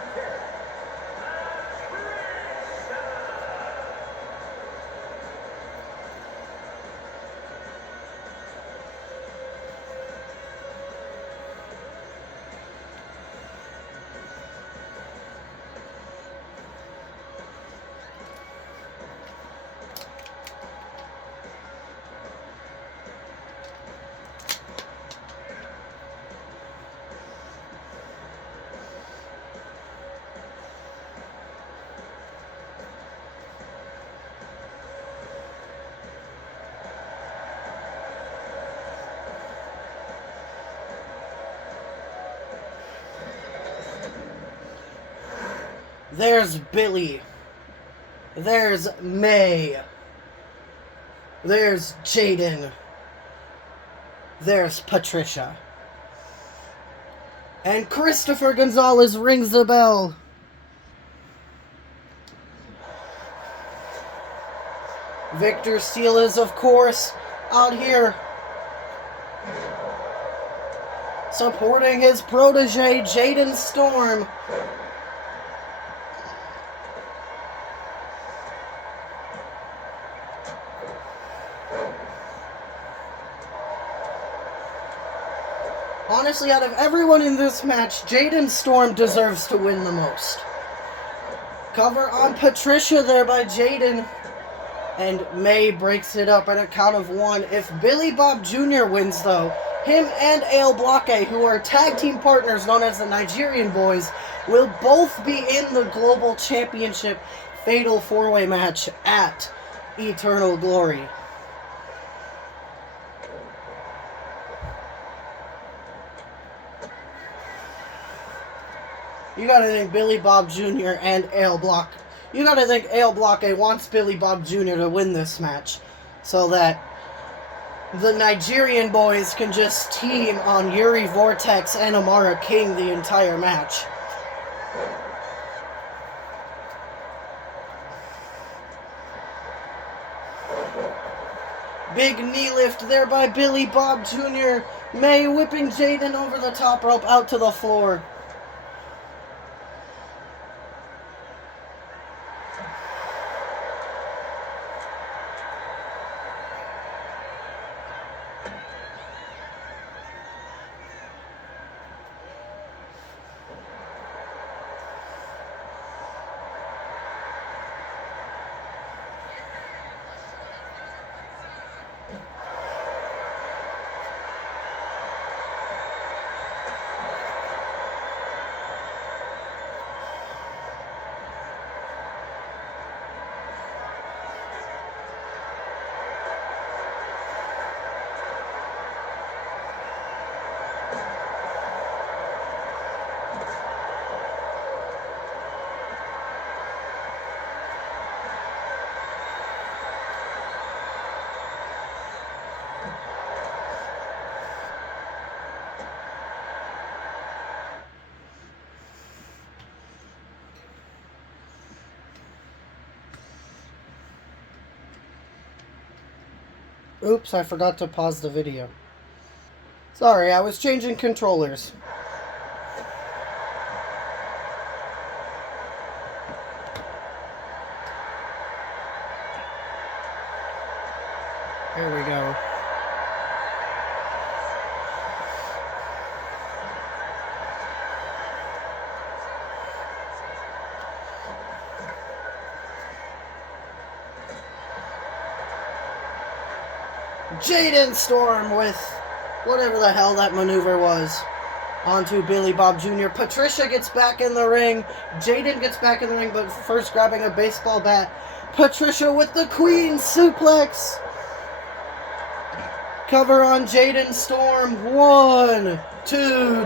There's Billy. There's May. There's Jaden. There's Patricia. And Christopher Gonzalez rings the bell. Victor Steele is, of course, out here supporting his protege, Jaden Storm. Honestly, out of everyone in this match, Jaden Storm deserves to win the most. Cover on Patricia there by Jaden. And May breaks it up at a count of 1. If Billy Bob Jr. wins, though, him and Ale Blake, who are tag team partners known as the Nigerian Boys, will both be in the Global Championship Fatal 4-Way match at Eternal Glory. You gotta think Billy Bob Jr. and Ale Blake. You gotta think Ale Blake wants Billy Bob Jr. to win this match so that the Nigerian Boys can just team on Yuri Vortex and Amara King the entire match. Big knee lift there by Billy Bob Jr. May whipping Jaden over the top rope out to the floor. Oops, I forgot to pause the video. Sorry, I was changing controllers. There we go. Jaden Storm with whatever the hell that maneuver was. Onto Billy Bob Jr. Patricia gets back in the ring. Jaden gets back in the ring, but first grabbing a baseball bat. Patricia with the Queen suplex. Cover on Jaden Storm. 1, 2.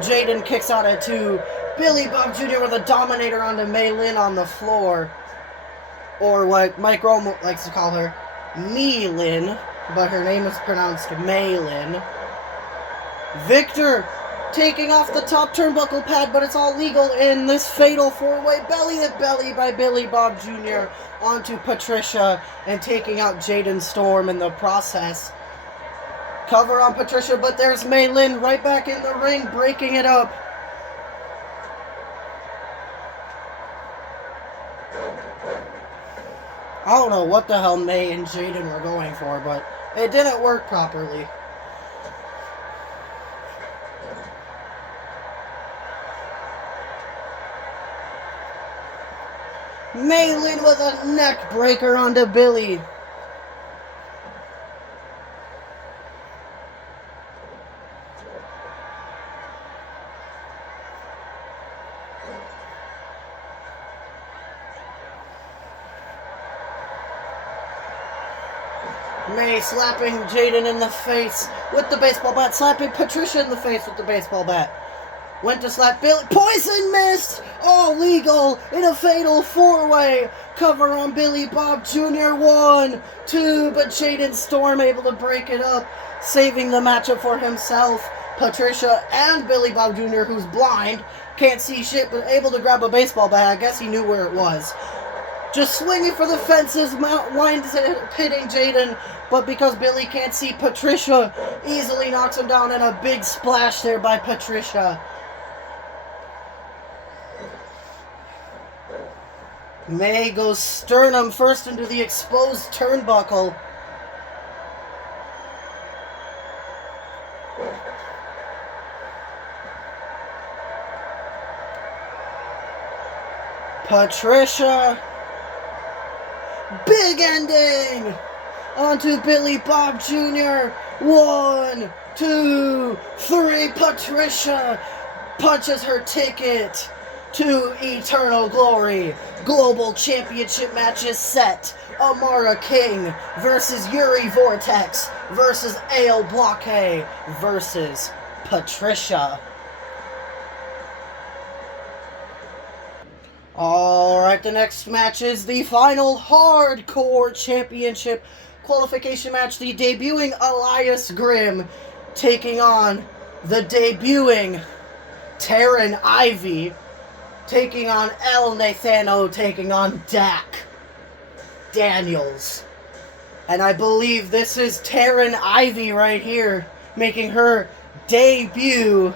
Jaden kicks out at 2. Billy Bob Jr. with a Dominator onto May Lynn on the floor. or what Mike Rome likes to call her, Meilin, but her name is pronounced Maylin. Victor taking off the top turnbuckle pad, but it's all legal in this fatal four-way belly-to-belly by Billy Bob Jr. onto Patricia and taking out Jaden Storm in the process. Cover on Patricia, but there's Maylin right back in the ring, breaking it up. I don't know what the hell May and Jaden were going for, but it didn't work properly. Maylin with a neck breaker onto Billy. May slapping Jaden in the face with the baseball bat, slapping Patricia in the face with the baseball bat. Went to slap Billy. Poison missed! All legal in a fatal four-way. Cover on Billy Bob Jr. 1, 2, but Jaden Storm able to break it up, saving the matchup for himself. Patricia and Billy Bob Jr., who's blind, can't see shit, but able to grab a baseball bat. I guess he knew where it was. Just swinging for the fences, hitting Jaden, but because Billy can't see Patricia, easily knocks him down, and a big splash there by Patricia. May goes sternum first into the exposed turnbuckle. Patricia. Big ending onto Billy Bob Jr. 1, 2, 3. Patricia punches her ticket to Eternal Glory. Global Championship match is set. Amara King versus Yuri Vortex versus Ale Blockade versus Patricia. Alright, the next match is the final Hardcore Championship qualification match. The debuting Elias Grimm taking on the debuting Taryn Ivy, taking on El Nathano, taking on Dak Daniels. And I believe this is Taryn Ivy right here, making her debut.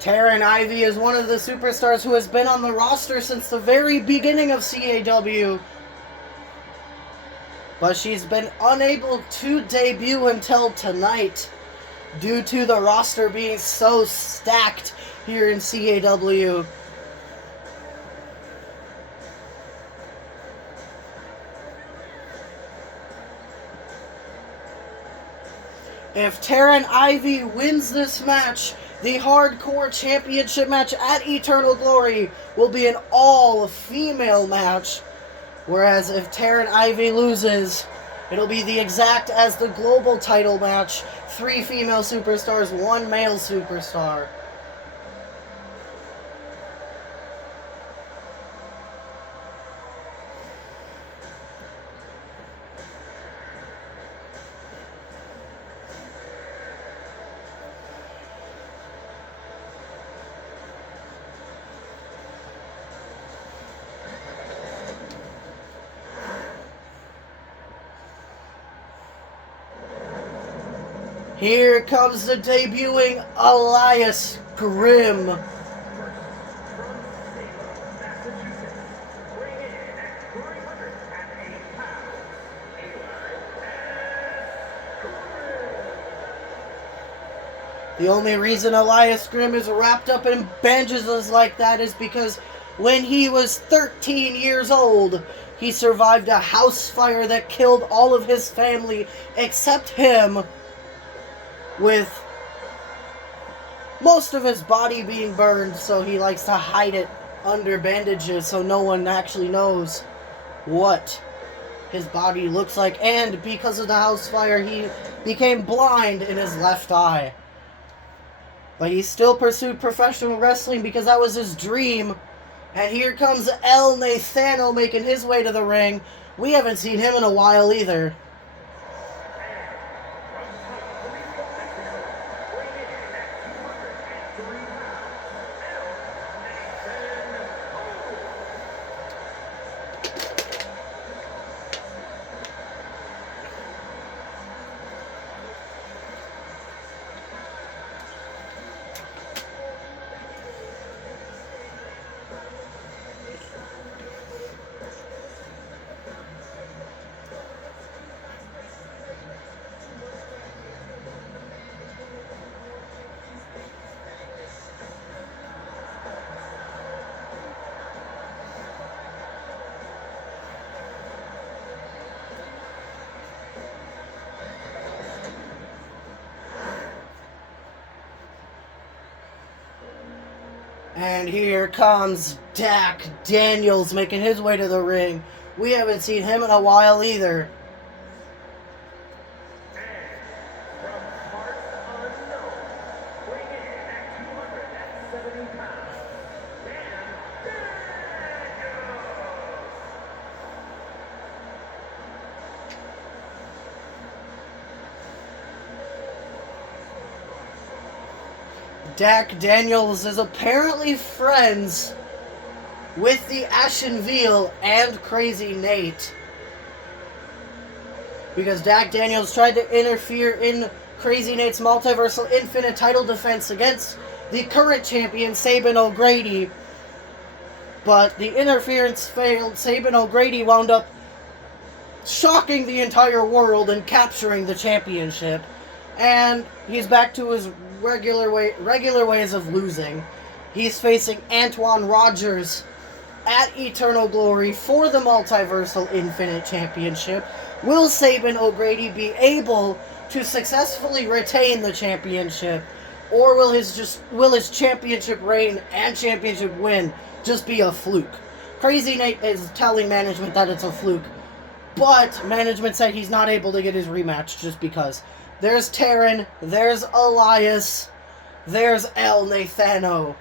Taryn Ivy is one of the superstars who has been on the roster since the very beginning of CAW. But she's been unable to debut until tonight due to the roster being so stacked here in CAW. If Taryn Ivy wins this match, the Hardcore Championship match at Eternal Glory will be an all-female match. Whereas if Taryn Ivy loses, it'll be the exact as the global title match. 3 female superstars, 1 male superstar. Here comes the debuting Elias Grimm. The only reason Elias Grimm is wrapped up in bandages like that is because when he was 13 years old, he survived a house fire that killed all of his family except him, with most of his body being burned, so he likes to hide it under bandages so no one actually knows what his body looks like. And because of the house fire, he became blind in his left eye. But he still pursued professional wrestling because that was his dream. And here comes El Nathano making his way to the ring. We haven't seen him in a while either. And here comes Dak Daniels making his way to the ring. We haven't seen him in a while either. Dak Daniels is apparently friends with the Ashen Veal and Crazy Nate, because Dak Daniels tried to interfere in Crazy Nate's Multiversal Infinite title defense against the current champion, Sabin O'Grady, but the interference failed. Sabin O'Grady wound up shocking the entire world and capturing the championship, and he's back to his regular ways of losing. He's facing Antoine Rogers at Eternal Glory for the Multiversal Infinite Championship. Will Sabin O'Grady be able to successfully retain the championship, or will his championship reign and championship win just be a fluke? Crazy Nate is telling management that it's a fluke, but management said he's not able to get his rematch just because. There's Taryn, there's Elias, there's El Nathano,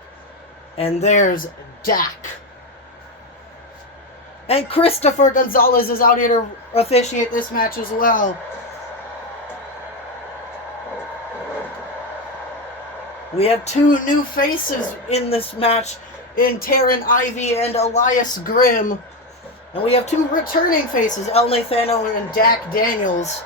and there's Dak. And Christopher Gonzalez is out here to officiate this match as well. We have two new faces in this match in Taryn Ivy and Elias Grimm. And we have two returning faces, El Nathano and Dak Daniels.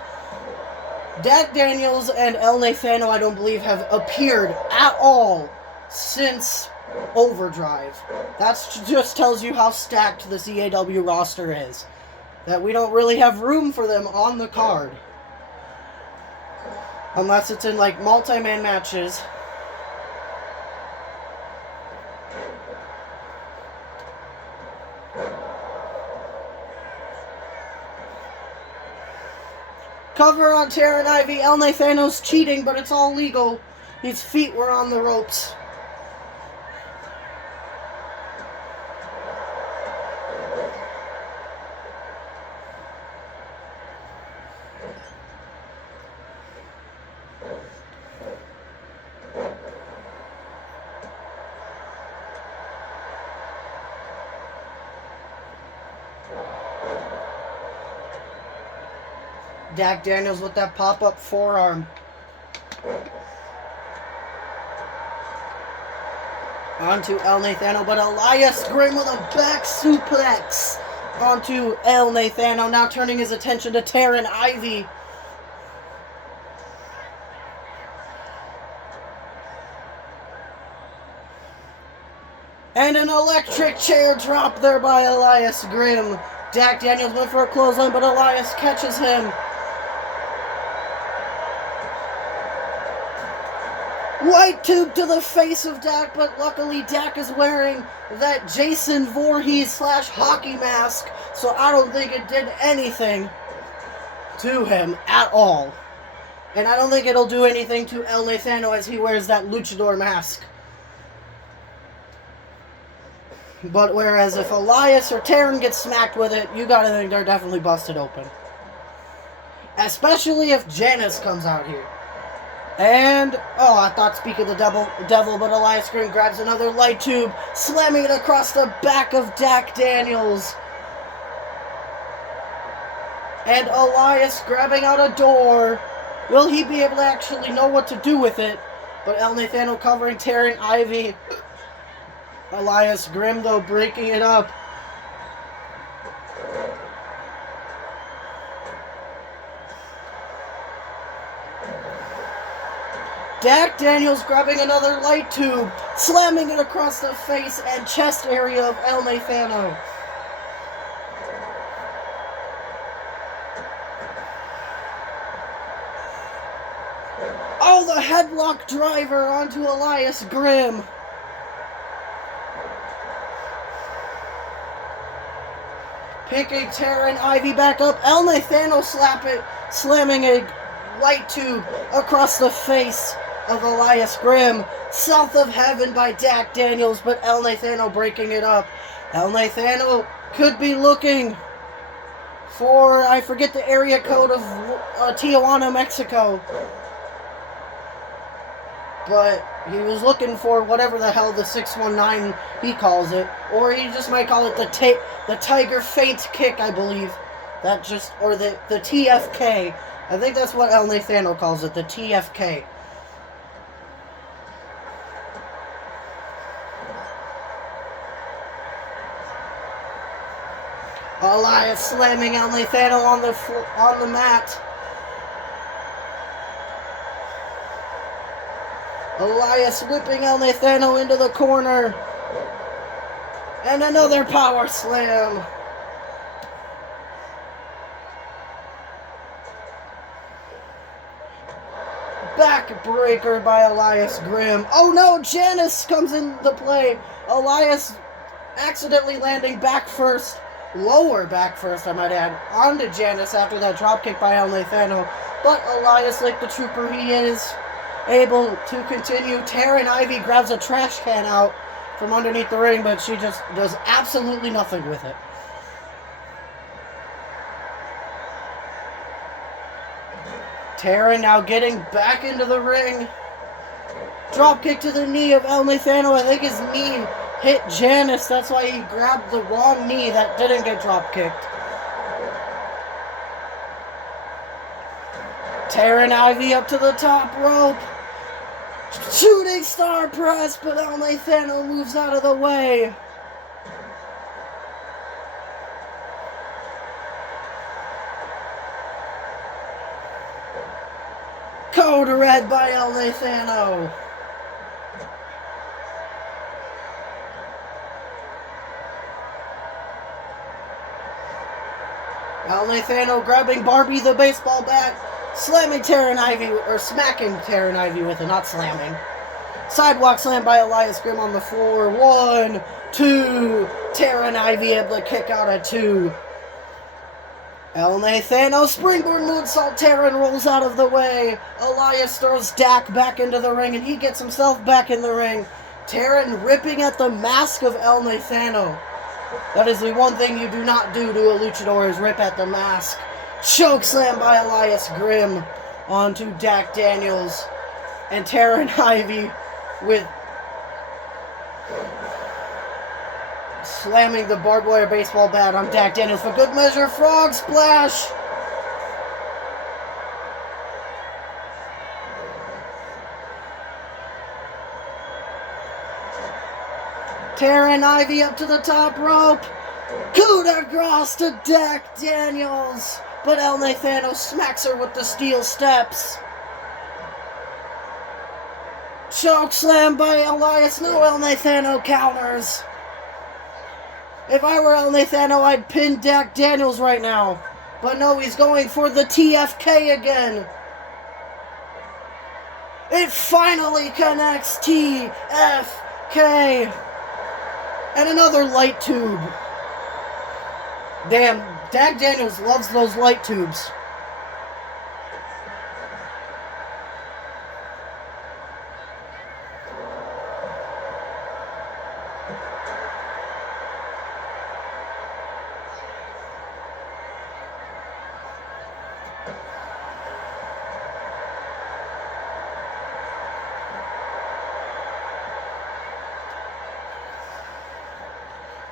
Dak Daniels and El Nathano, I don't believe, have appeared at all since Overdrive. That just tells you how stacked the CAW roster is. That we don't really have room for them on the card. Unless it's in, like, multi-man matches. Cover on Taryn Ivy. El Nathano's cheating, but it's all legal. His feet were on the ropes. Dak Daniels with that pop-up forearm. Onto El Nathano, but Elias Grimm with a back suplex onto El Nathano, now turning his attention to Taryn Ivy. And an electric chair drop there by Elias Grimm. Dak Daniels went for a clothesline, but Elias catches him. White tube to the face of Dak, but luckily Dak is wearing that Jason Voorhees / hockey mask, so I don't think it did anything to him at all. And I don't think it'll do anything to El Nathano as he wears that luchador mask. But whereas if Elias or Taryn gets smacked with it, you gotta think they're definitely busted open. Especially if Janice comes out here. And, oh, I thought speaking of the devil, but Elias Green grabs another light tube, slamming it across the back of Dak Daniels. And Elias grabbing out a door. Will he be able to actually know what to do with it? But El Nathano covering Taryn Ivy. Elias Grimm, though, breaking it up. Dak Daniels grabbing another light tube, slamming it across the face and chest area of El Nathano. Oh, the headlock driver onto Elias Grimm. Picking Taryn Ivy back up. El Nathano slamming a light tube across the face of Elias Grimm. South of Heaven by Dak Daniels, but El Nathano breaking it up. El Nathano could be looking for, I forget the area code of Tijuana, Mexico. But he was looking for whatever the hell the 619 he calls it. Or he just might call it the Tiger Feint Kick, I believe. That just, or the TFK. I think that's what El Nathano calls it, the TFK. Elias slamming El Nathano on the mat. Elias whipping El Nathano into the corner. And another power slam. Backbreaker by Elias Grimm. Oh no, Janice comes into play. Elias accidentally landing back first. Lower back first, I might add. Onto Janice after that dropkick by El Nathano. But Elias, like the trooper he is, able to continue. Taryn Ivy grabs a trash can out from underneath the ring, but she just does absolutely nothing with it. Taryn now getting back into the ring. Dropkick to the knee of El Nathano. I think his knee hit Janice. That's why he grabbed the wrong knee that didn't get dropkicked. Taryn Ivy up to the top rope. Shooting star press, but El Nathano moves out of the way. Code red by El Nathano. El Nathano grabbing Barbie the baseball bat, slamming Taryn Ivy, or smacking Taryn Ivy with it, not slamming. Sidewalk slam by Elias Grimm on the floor. 1, 2. Taryn Ivy able to kick out a 2. El Nathano springboard moonsault. Taryn rolls out of the way. Elias throws Dak back into the ring, and he gets himself back in the ring. Taryn ripping at the mask of El Nathano. That is the one thing you do not do to a luchador, is rip at the mask. Choke slam by Elias Grimm onto Dak Daniels. And Taryn Ivy with slamming the barbed wire baseball bat on Dak Daniels for good measure. Frog splash. Taryn Ivy up to the top rope. Coup de grace to Dak Daniels. But El Nathano smacks her with the steel steps. Choke slam by Elias. No, El Nathano counters. If I were El Nathano, I'd pin Dak Daniels right now. But no, he's going for the TFK again. It finally connects. TFK. And another light tube. Damn, Dak Daniels loves those light tubes.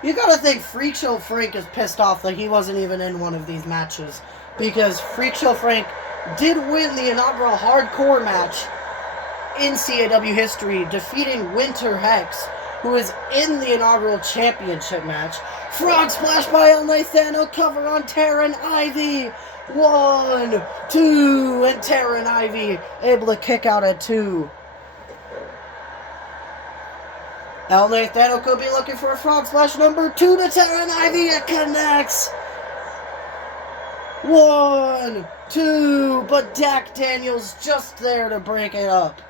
You gotta think Freak Show Frank is pissed off that he wasn't even in one of these matches. Because Freak Show Frank did win the inaugural hardcore match in CAW history, defeating Winter Hex, who is in the inaugural championship match. Frog Splash by El Nathano, cover on Taryn Ivy. 1, 2, and Taryn Ivy able to kick out at 2. El Nathano could be looking for a Frog Splash number 2 to Taryn Ivy. It connects. 1, 2, but Dak Daniels just there to break it up.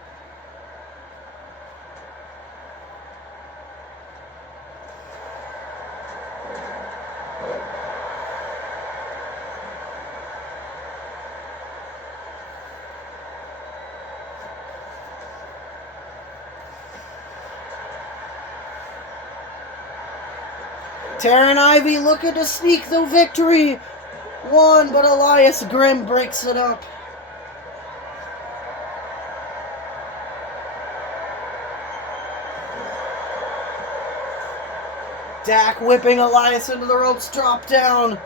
Taryn Ivy looking to sneak the victory. 1, but Elias Grimm breaks it up. Dak whipping Elias into the ropes, drop down.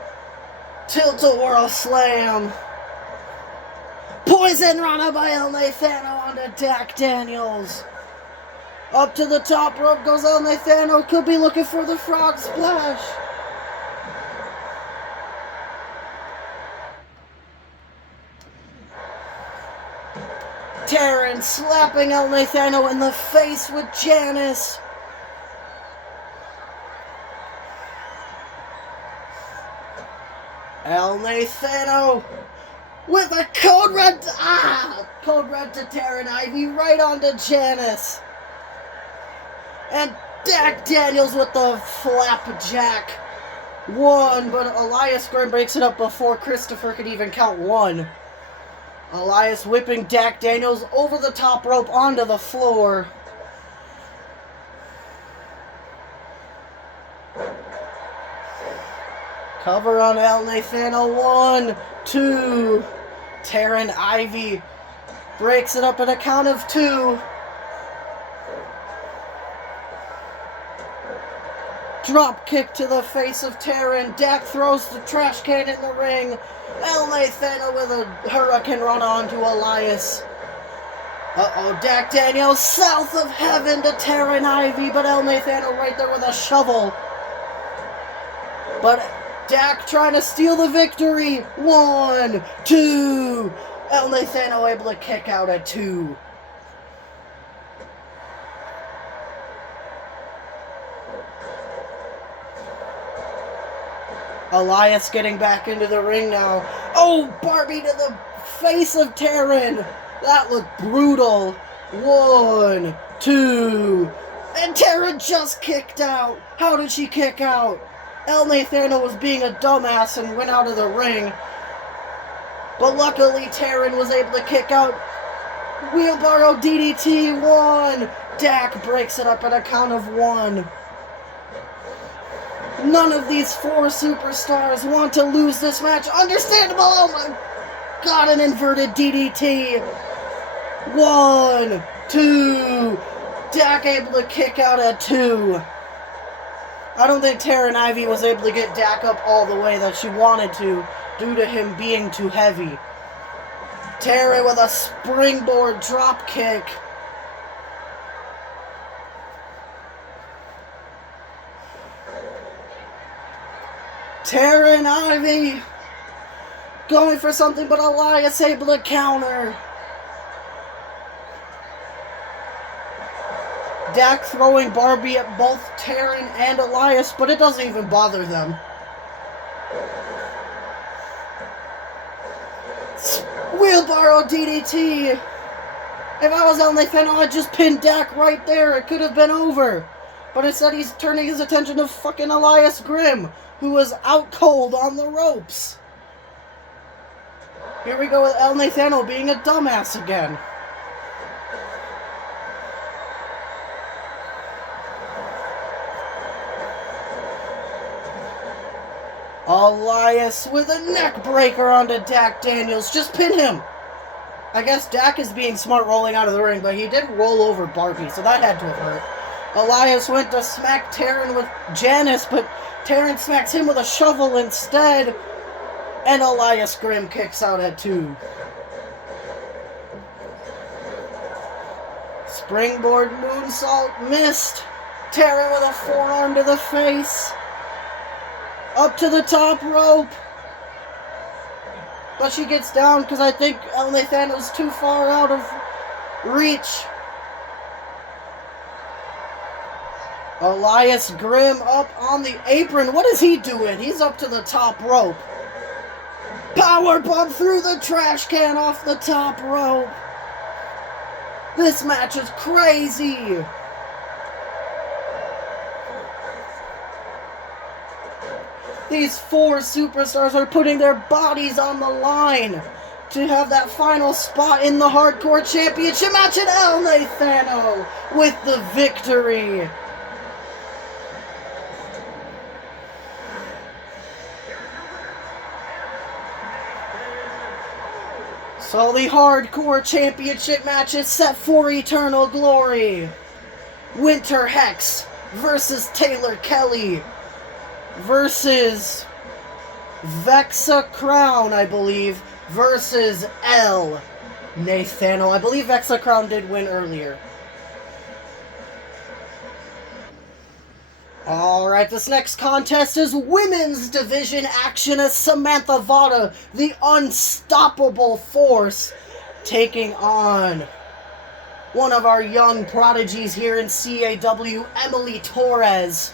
Tilt-a-whirl slam. Poison Rana by El Nathano onto Dak Daniels. Up to the top rope goes El Nathano. Could be looking for the Frog Splash. Taryn slapping El Nathano in the face with Janice. El Nathano with a code red. Code red to Taryn Ivy right onto Janice. And Dak Daniels with the flapjack. 1, but Elias Grimm breaks it up before Christopher could even count 1. Elias whipping Dak Daniels over the top rope onto the floor. Cover on El Nathano. 1, 2. Taryn Ivy breaks it up at a count of 2. Drop kick to the face of Taryn. Dak throws the trash can in the ring. El Nathano with a hurricane run onto Elias. Dak Daniels south of heaven to Taryn Ivy, but El Nathano right there with a shovel. But Dak trying to steal the victory. 1, 2. El Nathano able to kick out at 2. Elias getting back into the ring now. Oh, Barbie to the face of Taryn. That looked brutal. 1, 2. And Taryn just kicked out. How did she kick out? El Nathano was being a dumbass and went out of the ring. But luckily Taryn was able to kick out. Wheelbarrow DDT. 1. Dak breaks it up at a count of 1. None of these 4 superstars want to lose this match. Understandable. Oh my God, an inverted DDT. 1, 2. Dak able to kick out at 2. I don't think Taryn Ivy was able to get Dak up all the way that she wanted to due to him being too heavy. Taryn with a springboard drop kick. Taryn Ivy going for something, but Elias able to counter. Dak throwing Barbie at both Taryn and Elias, but it doesn't even bother them. Wheelbarrow DDT. If I was El Nathano, I'd just pin Dak right there. It could have been over. But instead he's turning his attention to fucking Elias Grimm, who was out cold on the ropes. Here we go with El Nathano being a dumbass again. Elias with a neck breaker onto Dak Daniels. Just pin him. I guess Dak is being smart rolling out of the ring, but he did roll over Barbie, so that had to have hurt. Elias went to smack Taryn with Janice, but Taryn smacks him with a shovel instead. And Elias Grimm kicks out at 2. Springboard moonsault missed. Taryn with a forearm to the face. Up to the top rope. But she gets down because I think El Nathano's too far out of reach. Elias Grimm up on the apron. What is he doing? He's up to the top rope. Powerbomb through the trash can off the top rope. This match is crazy. These 4 superstars are putting their bodies on the line to have that final spot in the Hardcore Championship match, and El Nathano with the victory. So the Hardcore Championship match is set for Eternal Glory. Winter Hex versus Taylor Kelly versus Vexa Crown, I believe, versus El Nathano. I believe Vexa Crown did win earlier. Alright, this next contest is women's division action as Samantha Vada, the unstoppable force, taking on one of our young prodigies here in CAW, Emily Torres.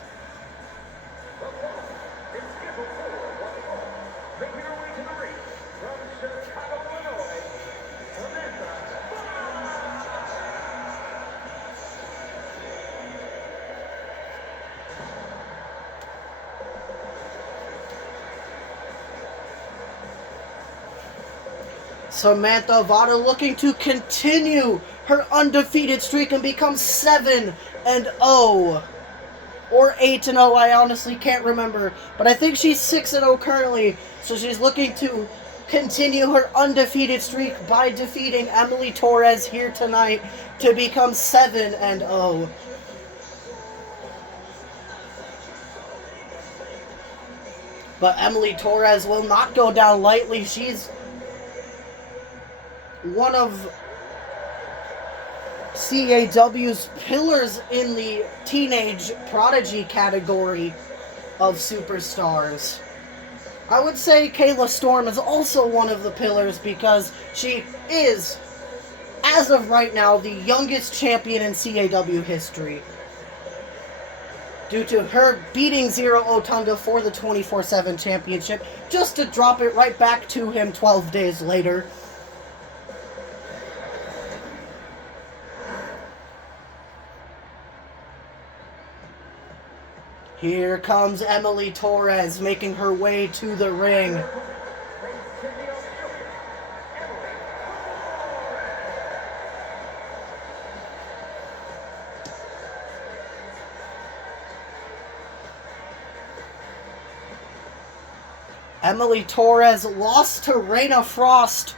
Samantha Vada looking to continue her undefeated streak and become 7-0. Or 8-0, I honestly can't remember. But I think she's 6-0 currently, so she's looking to continue her undefeated streak by defeating Emily Torres here tonight to become 7-0. But Emily Torres will not go down lightly. She's one of CAW's pillars in the teenage prodigy category of superstars. I would say Kayla Storm is also one of the pillars because she is, as of right now, the youngest champion in CAW history. Due to her beating Zero Otunga for the 24/7 championship, just to drop it right back to him 12 days later. Here comes Emily Torres making her way to the ring. Emily Torres lost to Raina Frost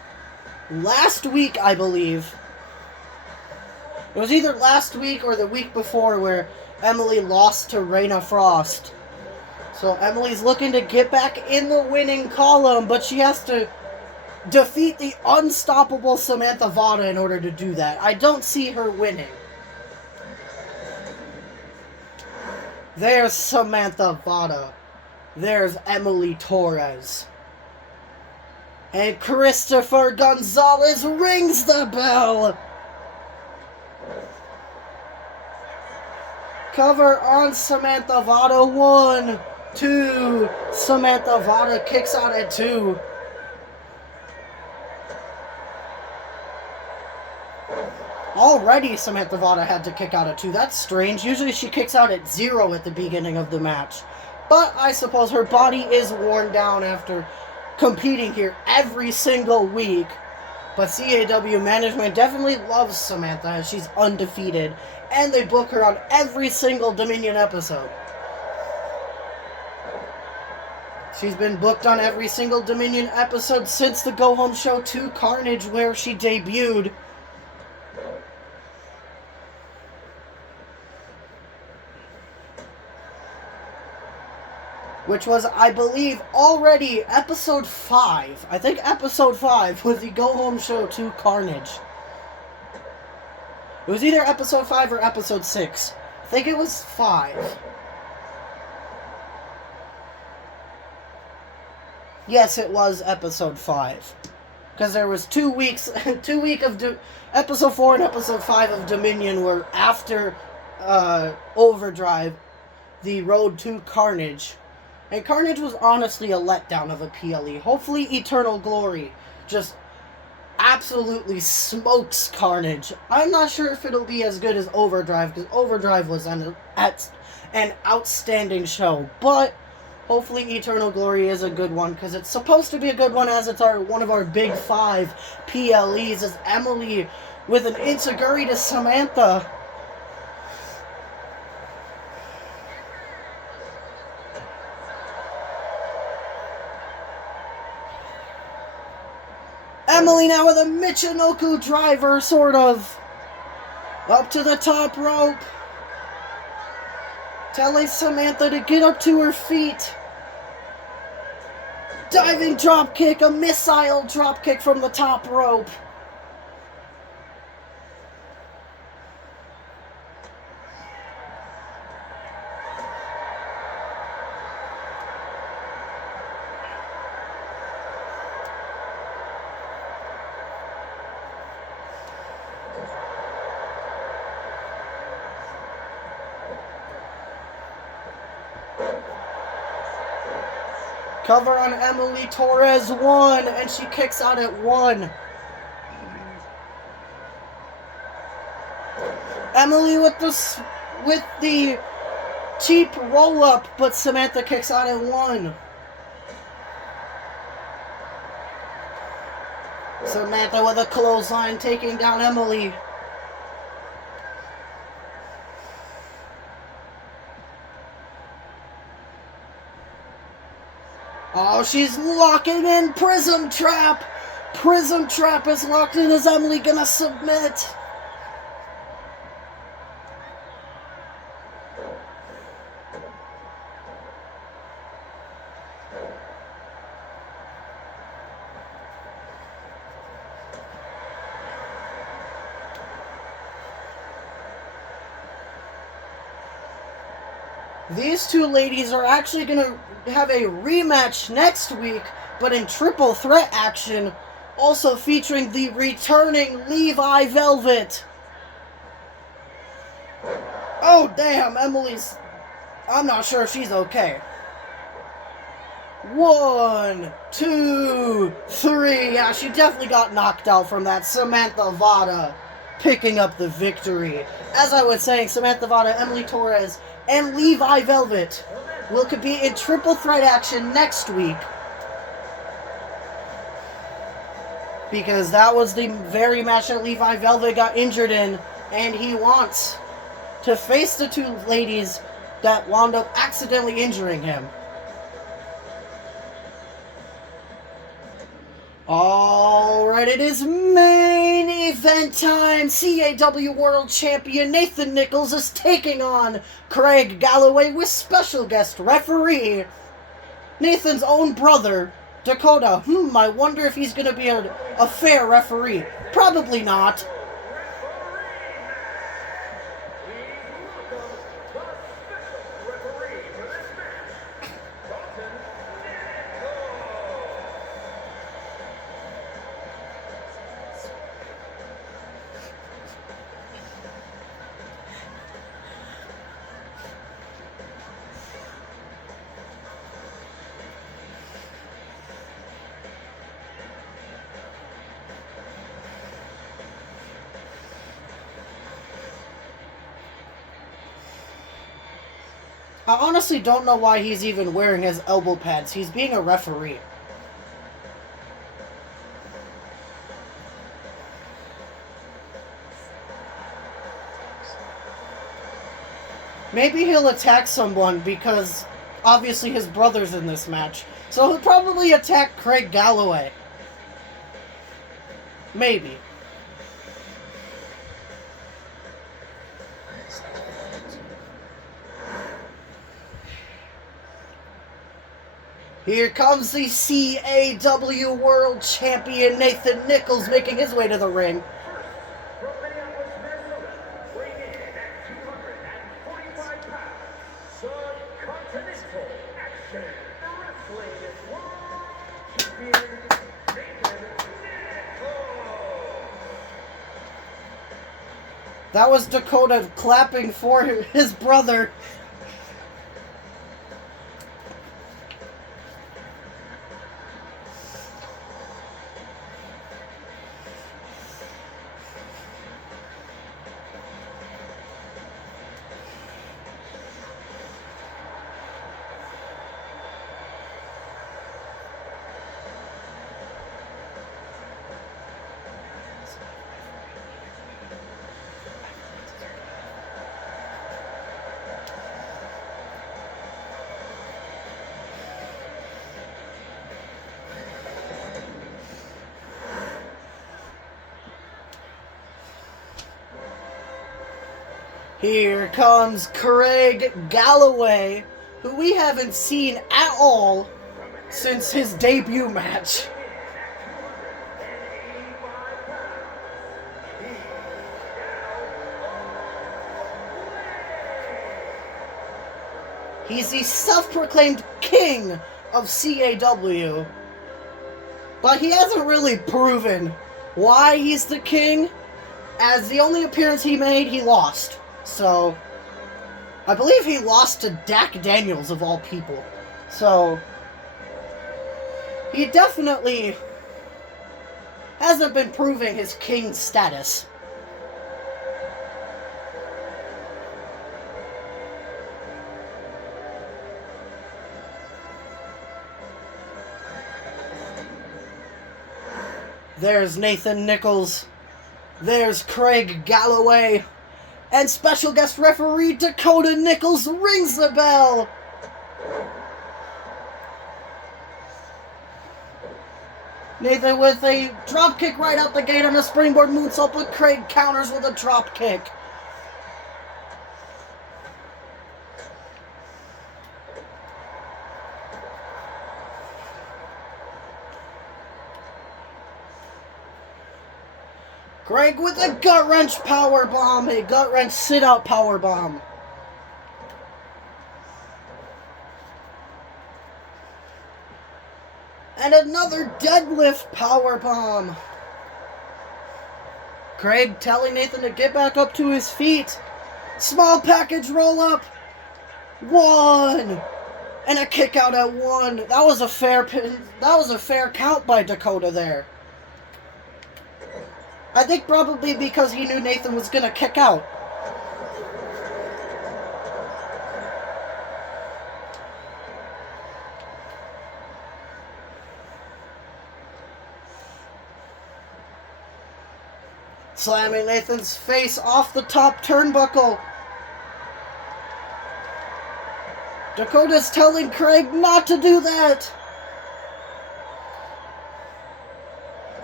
last week, I believe. It was either last week or the week before where Emily lost to Raina Frost. So Emily's looking to get back in the winning column, but she has to defeat the unstoppable Samantha Vada in order to do that. I don't see her winning. There's Samantha Vada. There's Emily Torres. And Christopher Gonzalez rings the bell. Cover on Samantha Vada. 1, 2. Samantha Vada kicks out at 2. Already Samantha Vada had to kick out at 2. That's strange. Usually she kicks out at 0 at the beginning of the match. But I suppose her body is worn down after competing here every single week. But CAW management definitely loves Samantha as she's undefeated. And they book her on every single Dominion episode. She's been booked on every single Dominion episode since the Go Home Show 2 Carnage where she debuted. which was, I believe, already episode 5. I think episode 5 was the Go Home Show 2 Carnage. It was either episode 5 or episode 6. I think it was 5. Yes, it was episode 5. Because there was 2 weeks, episode 4 and episode 5 of Dominion were after Overdrive, the Road to Carnage. And Carnage was honestly a letdown of a PLE. Hopefully Eternal Glory just absolutely smokes Carnage. I'm not sure if it'll be as good as Overdrive, because Overdrive was an outstanding show. But hopefully Eternal Glory is a good one, because it's supposed to be a good one, as it's one of our big 5 PLEs, as Emily with an Insiguri to Samantha. Emily now with a Michinoku driver, sort of. Up to the top rope. Telling Samantha to get up to her feet. Diving drop kick, a missile drop kick from the top rope. Cover on Emily Torres, 1, and she kicks out at 1. Emily with the cheap roll up, but Samantha kicks out at 1. Samantha with a clothesline taking down Emily. Oh, she's locking in Prism Trap. Prism Trap is locked in. Is Emily gonna submit? These two ladies are actually going to have a rematch next week, but in triple threat action, also featuring the returning Levi Velvet. Oh, damn, Emily's... I'm not sure if she's okay. 1, 2, 3. Yeah, she definitely got knocked out from that. Samantha Vada picking up the victory. As I was saying, Samantha Vada, Emily Torres, and Levi Velvet will compete in triple threat action next week. Because that was the very match that Levi Velvet got injured in, and he wants to face the two ladies that wound up accidentally injuring him. Alright, it is main event time. CAW World Champion Nathan Nichols is taking on Craig Galloway with special guest referee Nathan's own brother, Dakota. I wonder if he's going to be a fair referee. Probably not. I honestly don't know why he's even wearing his elbow pads. He's being a referee. Maybe he'll attack someone because obviously his brother's in this match. So he'll probably attack Craig Galloway. Maybe. Here comes the CAW World Champion Nathan Nichols making his way to the ring. That was Dakota clapping for his brother. Here comes Craig Galloway, who we haven't seen at all since his debut match. He's the self-proclaimed king of CAW, but he hasn't really proven why he's the king, as the only appearance he made, he lost. So, I believe he lost to Dak Daniels, of all people. So, he definitely hasn't been proving his king status. There's Nathan Nichols. There's Craig Galloway. And special guest referee Dakota Nichols rings the bell. Nathan with a drop kick right out the gate on a springboard moonsault, but Craig counters with a drop kick. Craig with a gut-wrench powerbomb, a gut-wrench sit-out powerbomb. And another deadlift powerbomb. Craig telling Nathan to get back up to his feet. Small package roll-up. 1. And a kick out at 1. That was a fair count by Dakota there. I think probably because he knew Nathan was going to kick out. Slamming Nathan's face off the top turnbuckle. Dakota's telling Craig not to do that.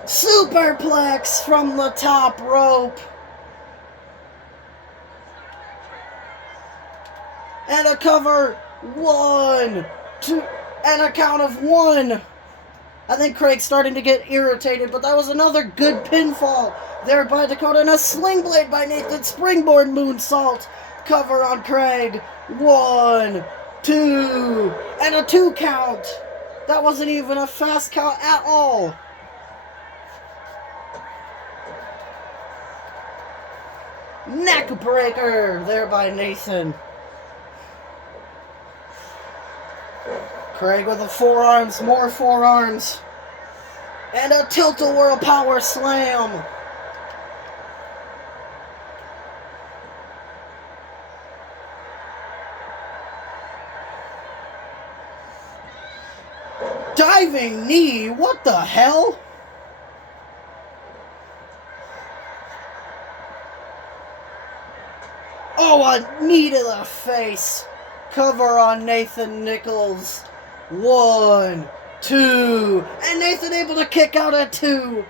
Superplex from the top rope. And a cover. 1, 2, and a count of 1. I think Craig's starting to get irritated, but that was another good pinfall there by Dakota, and a sling blade by Nathan. Springboard moonsault. Cover on Craig. 1, 2, and a 2 count. That wasn't even a fast count at all. Neck breaker there by Nathan. Craig with the forearms, more forearms. And a tilt-a-whirl power slam. Diving knee, what the hell? Oh, a knee to the face. Cover on Nathan Nichols. 1, 2, and Nathan able to kick out at 2.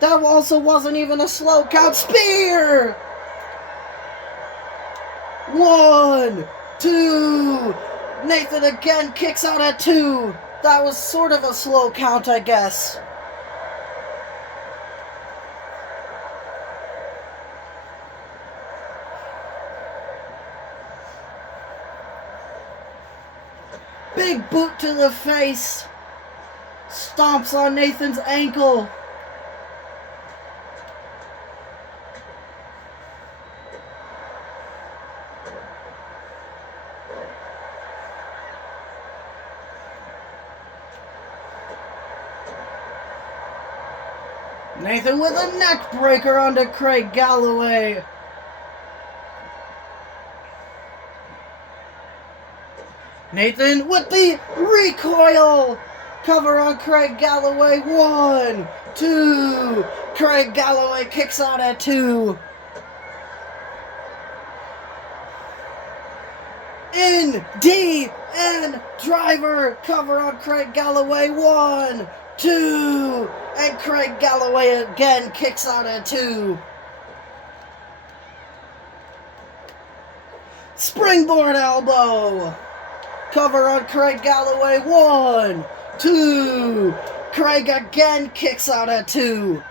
That also wasn't even a slow count. Spear! 1, 2. Nathan again kicks out at 2. That was sort of a slow count, I guess. Big boot to the face. Stomps on Nathan's ankle. Nathan with a neck breaker onto Craig Galloway. Nathan with the recoil. Cover on Craig Galloway. 1, 2. Craig Galloway kicks out at 2. In D and driver. Cover on Craig Galloway. 1, 2. And Craig Galloway again kicks out at 2. Springboard elbow. Cover on Craig Galloway. 1, 2. Craig again kicks out at 2.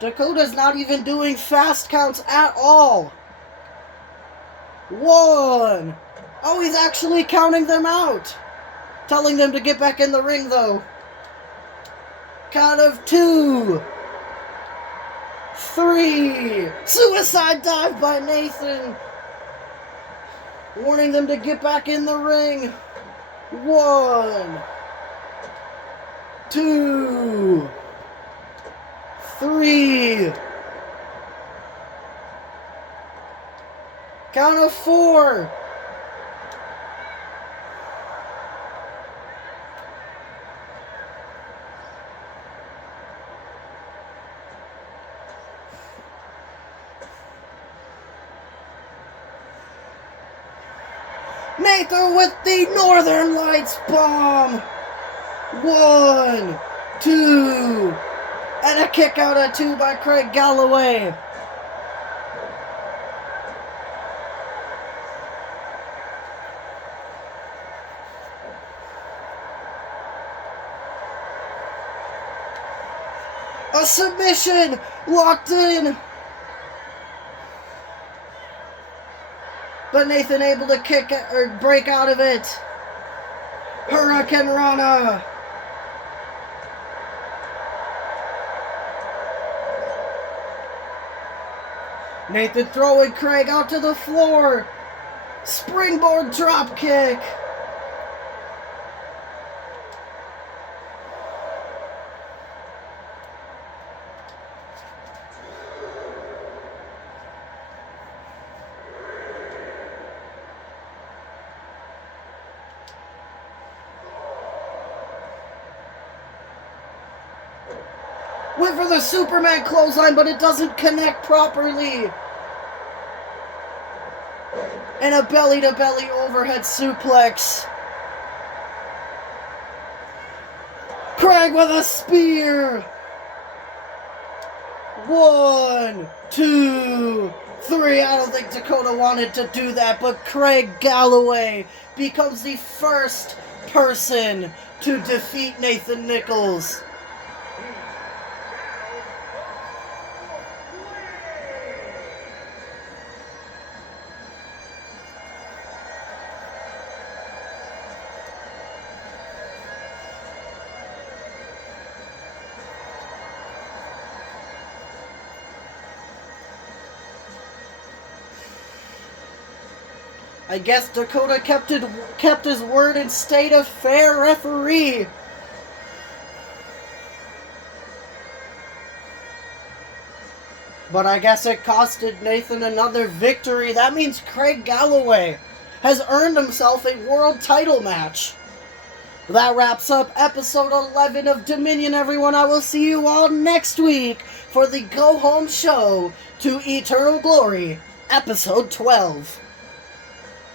Dakota's not even doing fast counts at all. 1. Oh, he's actually counting them out. Telling them to get back in the ring, though. Count of 2. 3. Suicide dive by Nathan. Warning them to get back in the ring. 1, 2, 3. Count of 4. Nathan with the Northern Lights bomb. 1, 2. And a kick out at 2 by Craig Galloway. A submission locked in. But Nathan able to kick or break out of it. Hurricane Rana. Nathan throwing Craig out to the floor. Springboard drop kick. Went for the Superman clothesline, but it doesn't connect properly. And a belly-to-belly overhead suplex. Craig with a spear. 1, 2, 3. I don't think Dakota wanted to do that, but Craig Galloway becomes the first person to defeat Nathan Nichols. I guess Dakota kept his word and stayed a fair referee. But I guess it costed Nathan another victory. That means Craig Galloway has earned himself a world title match. That wraps up episode 11 of Dominion, everyone. I will see you all next week for the go-home show to Eternal Glory, episode 12.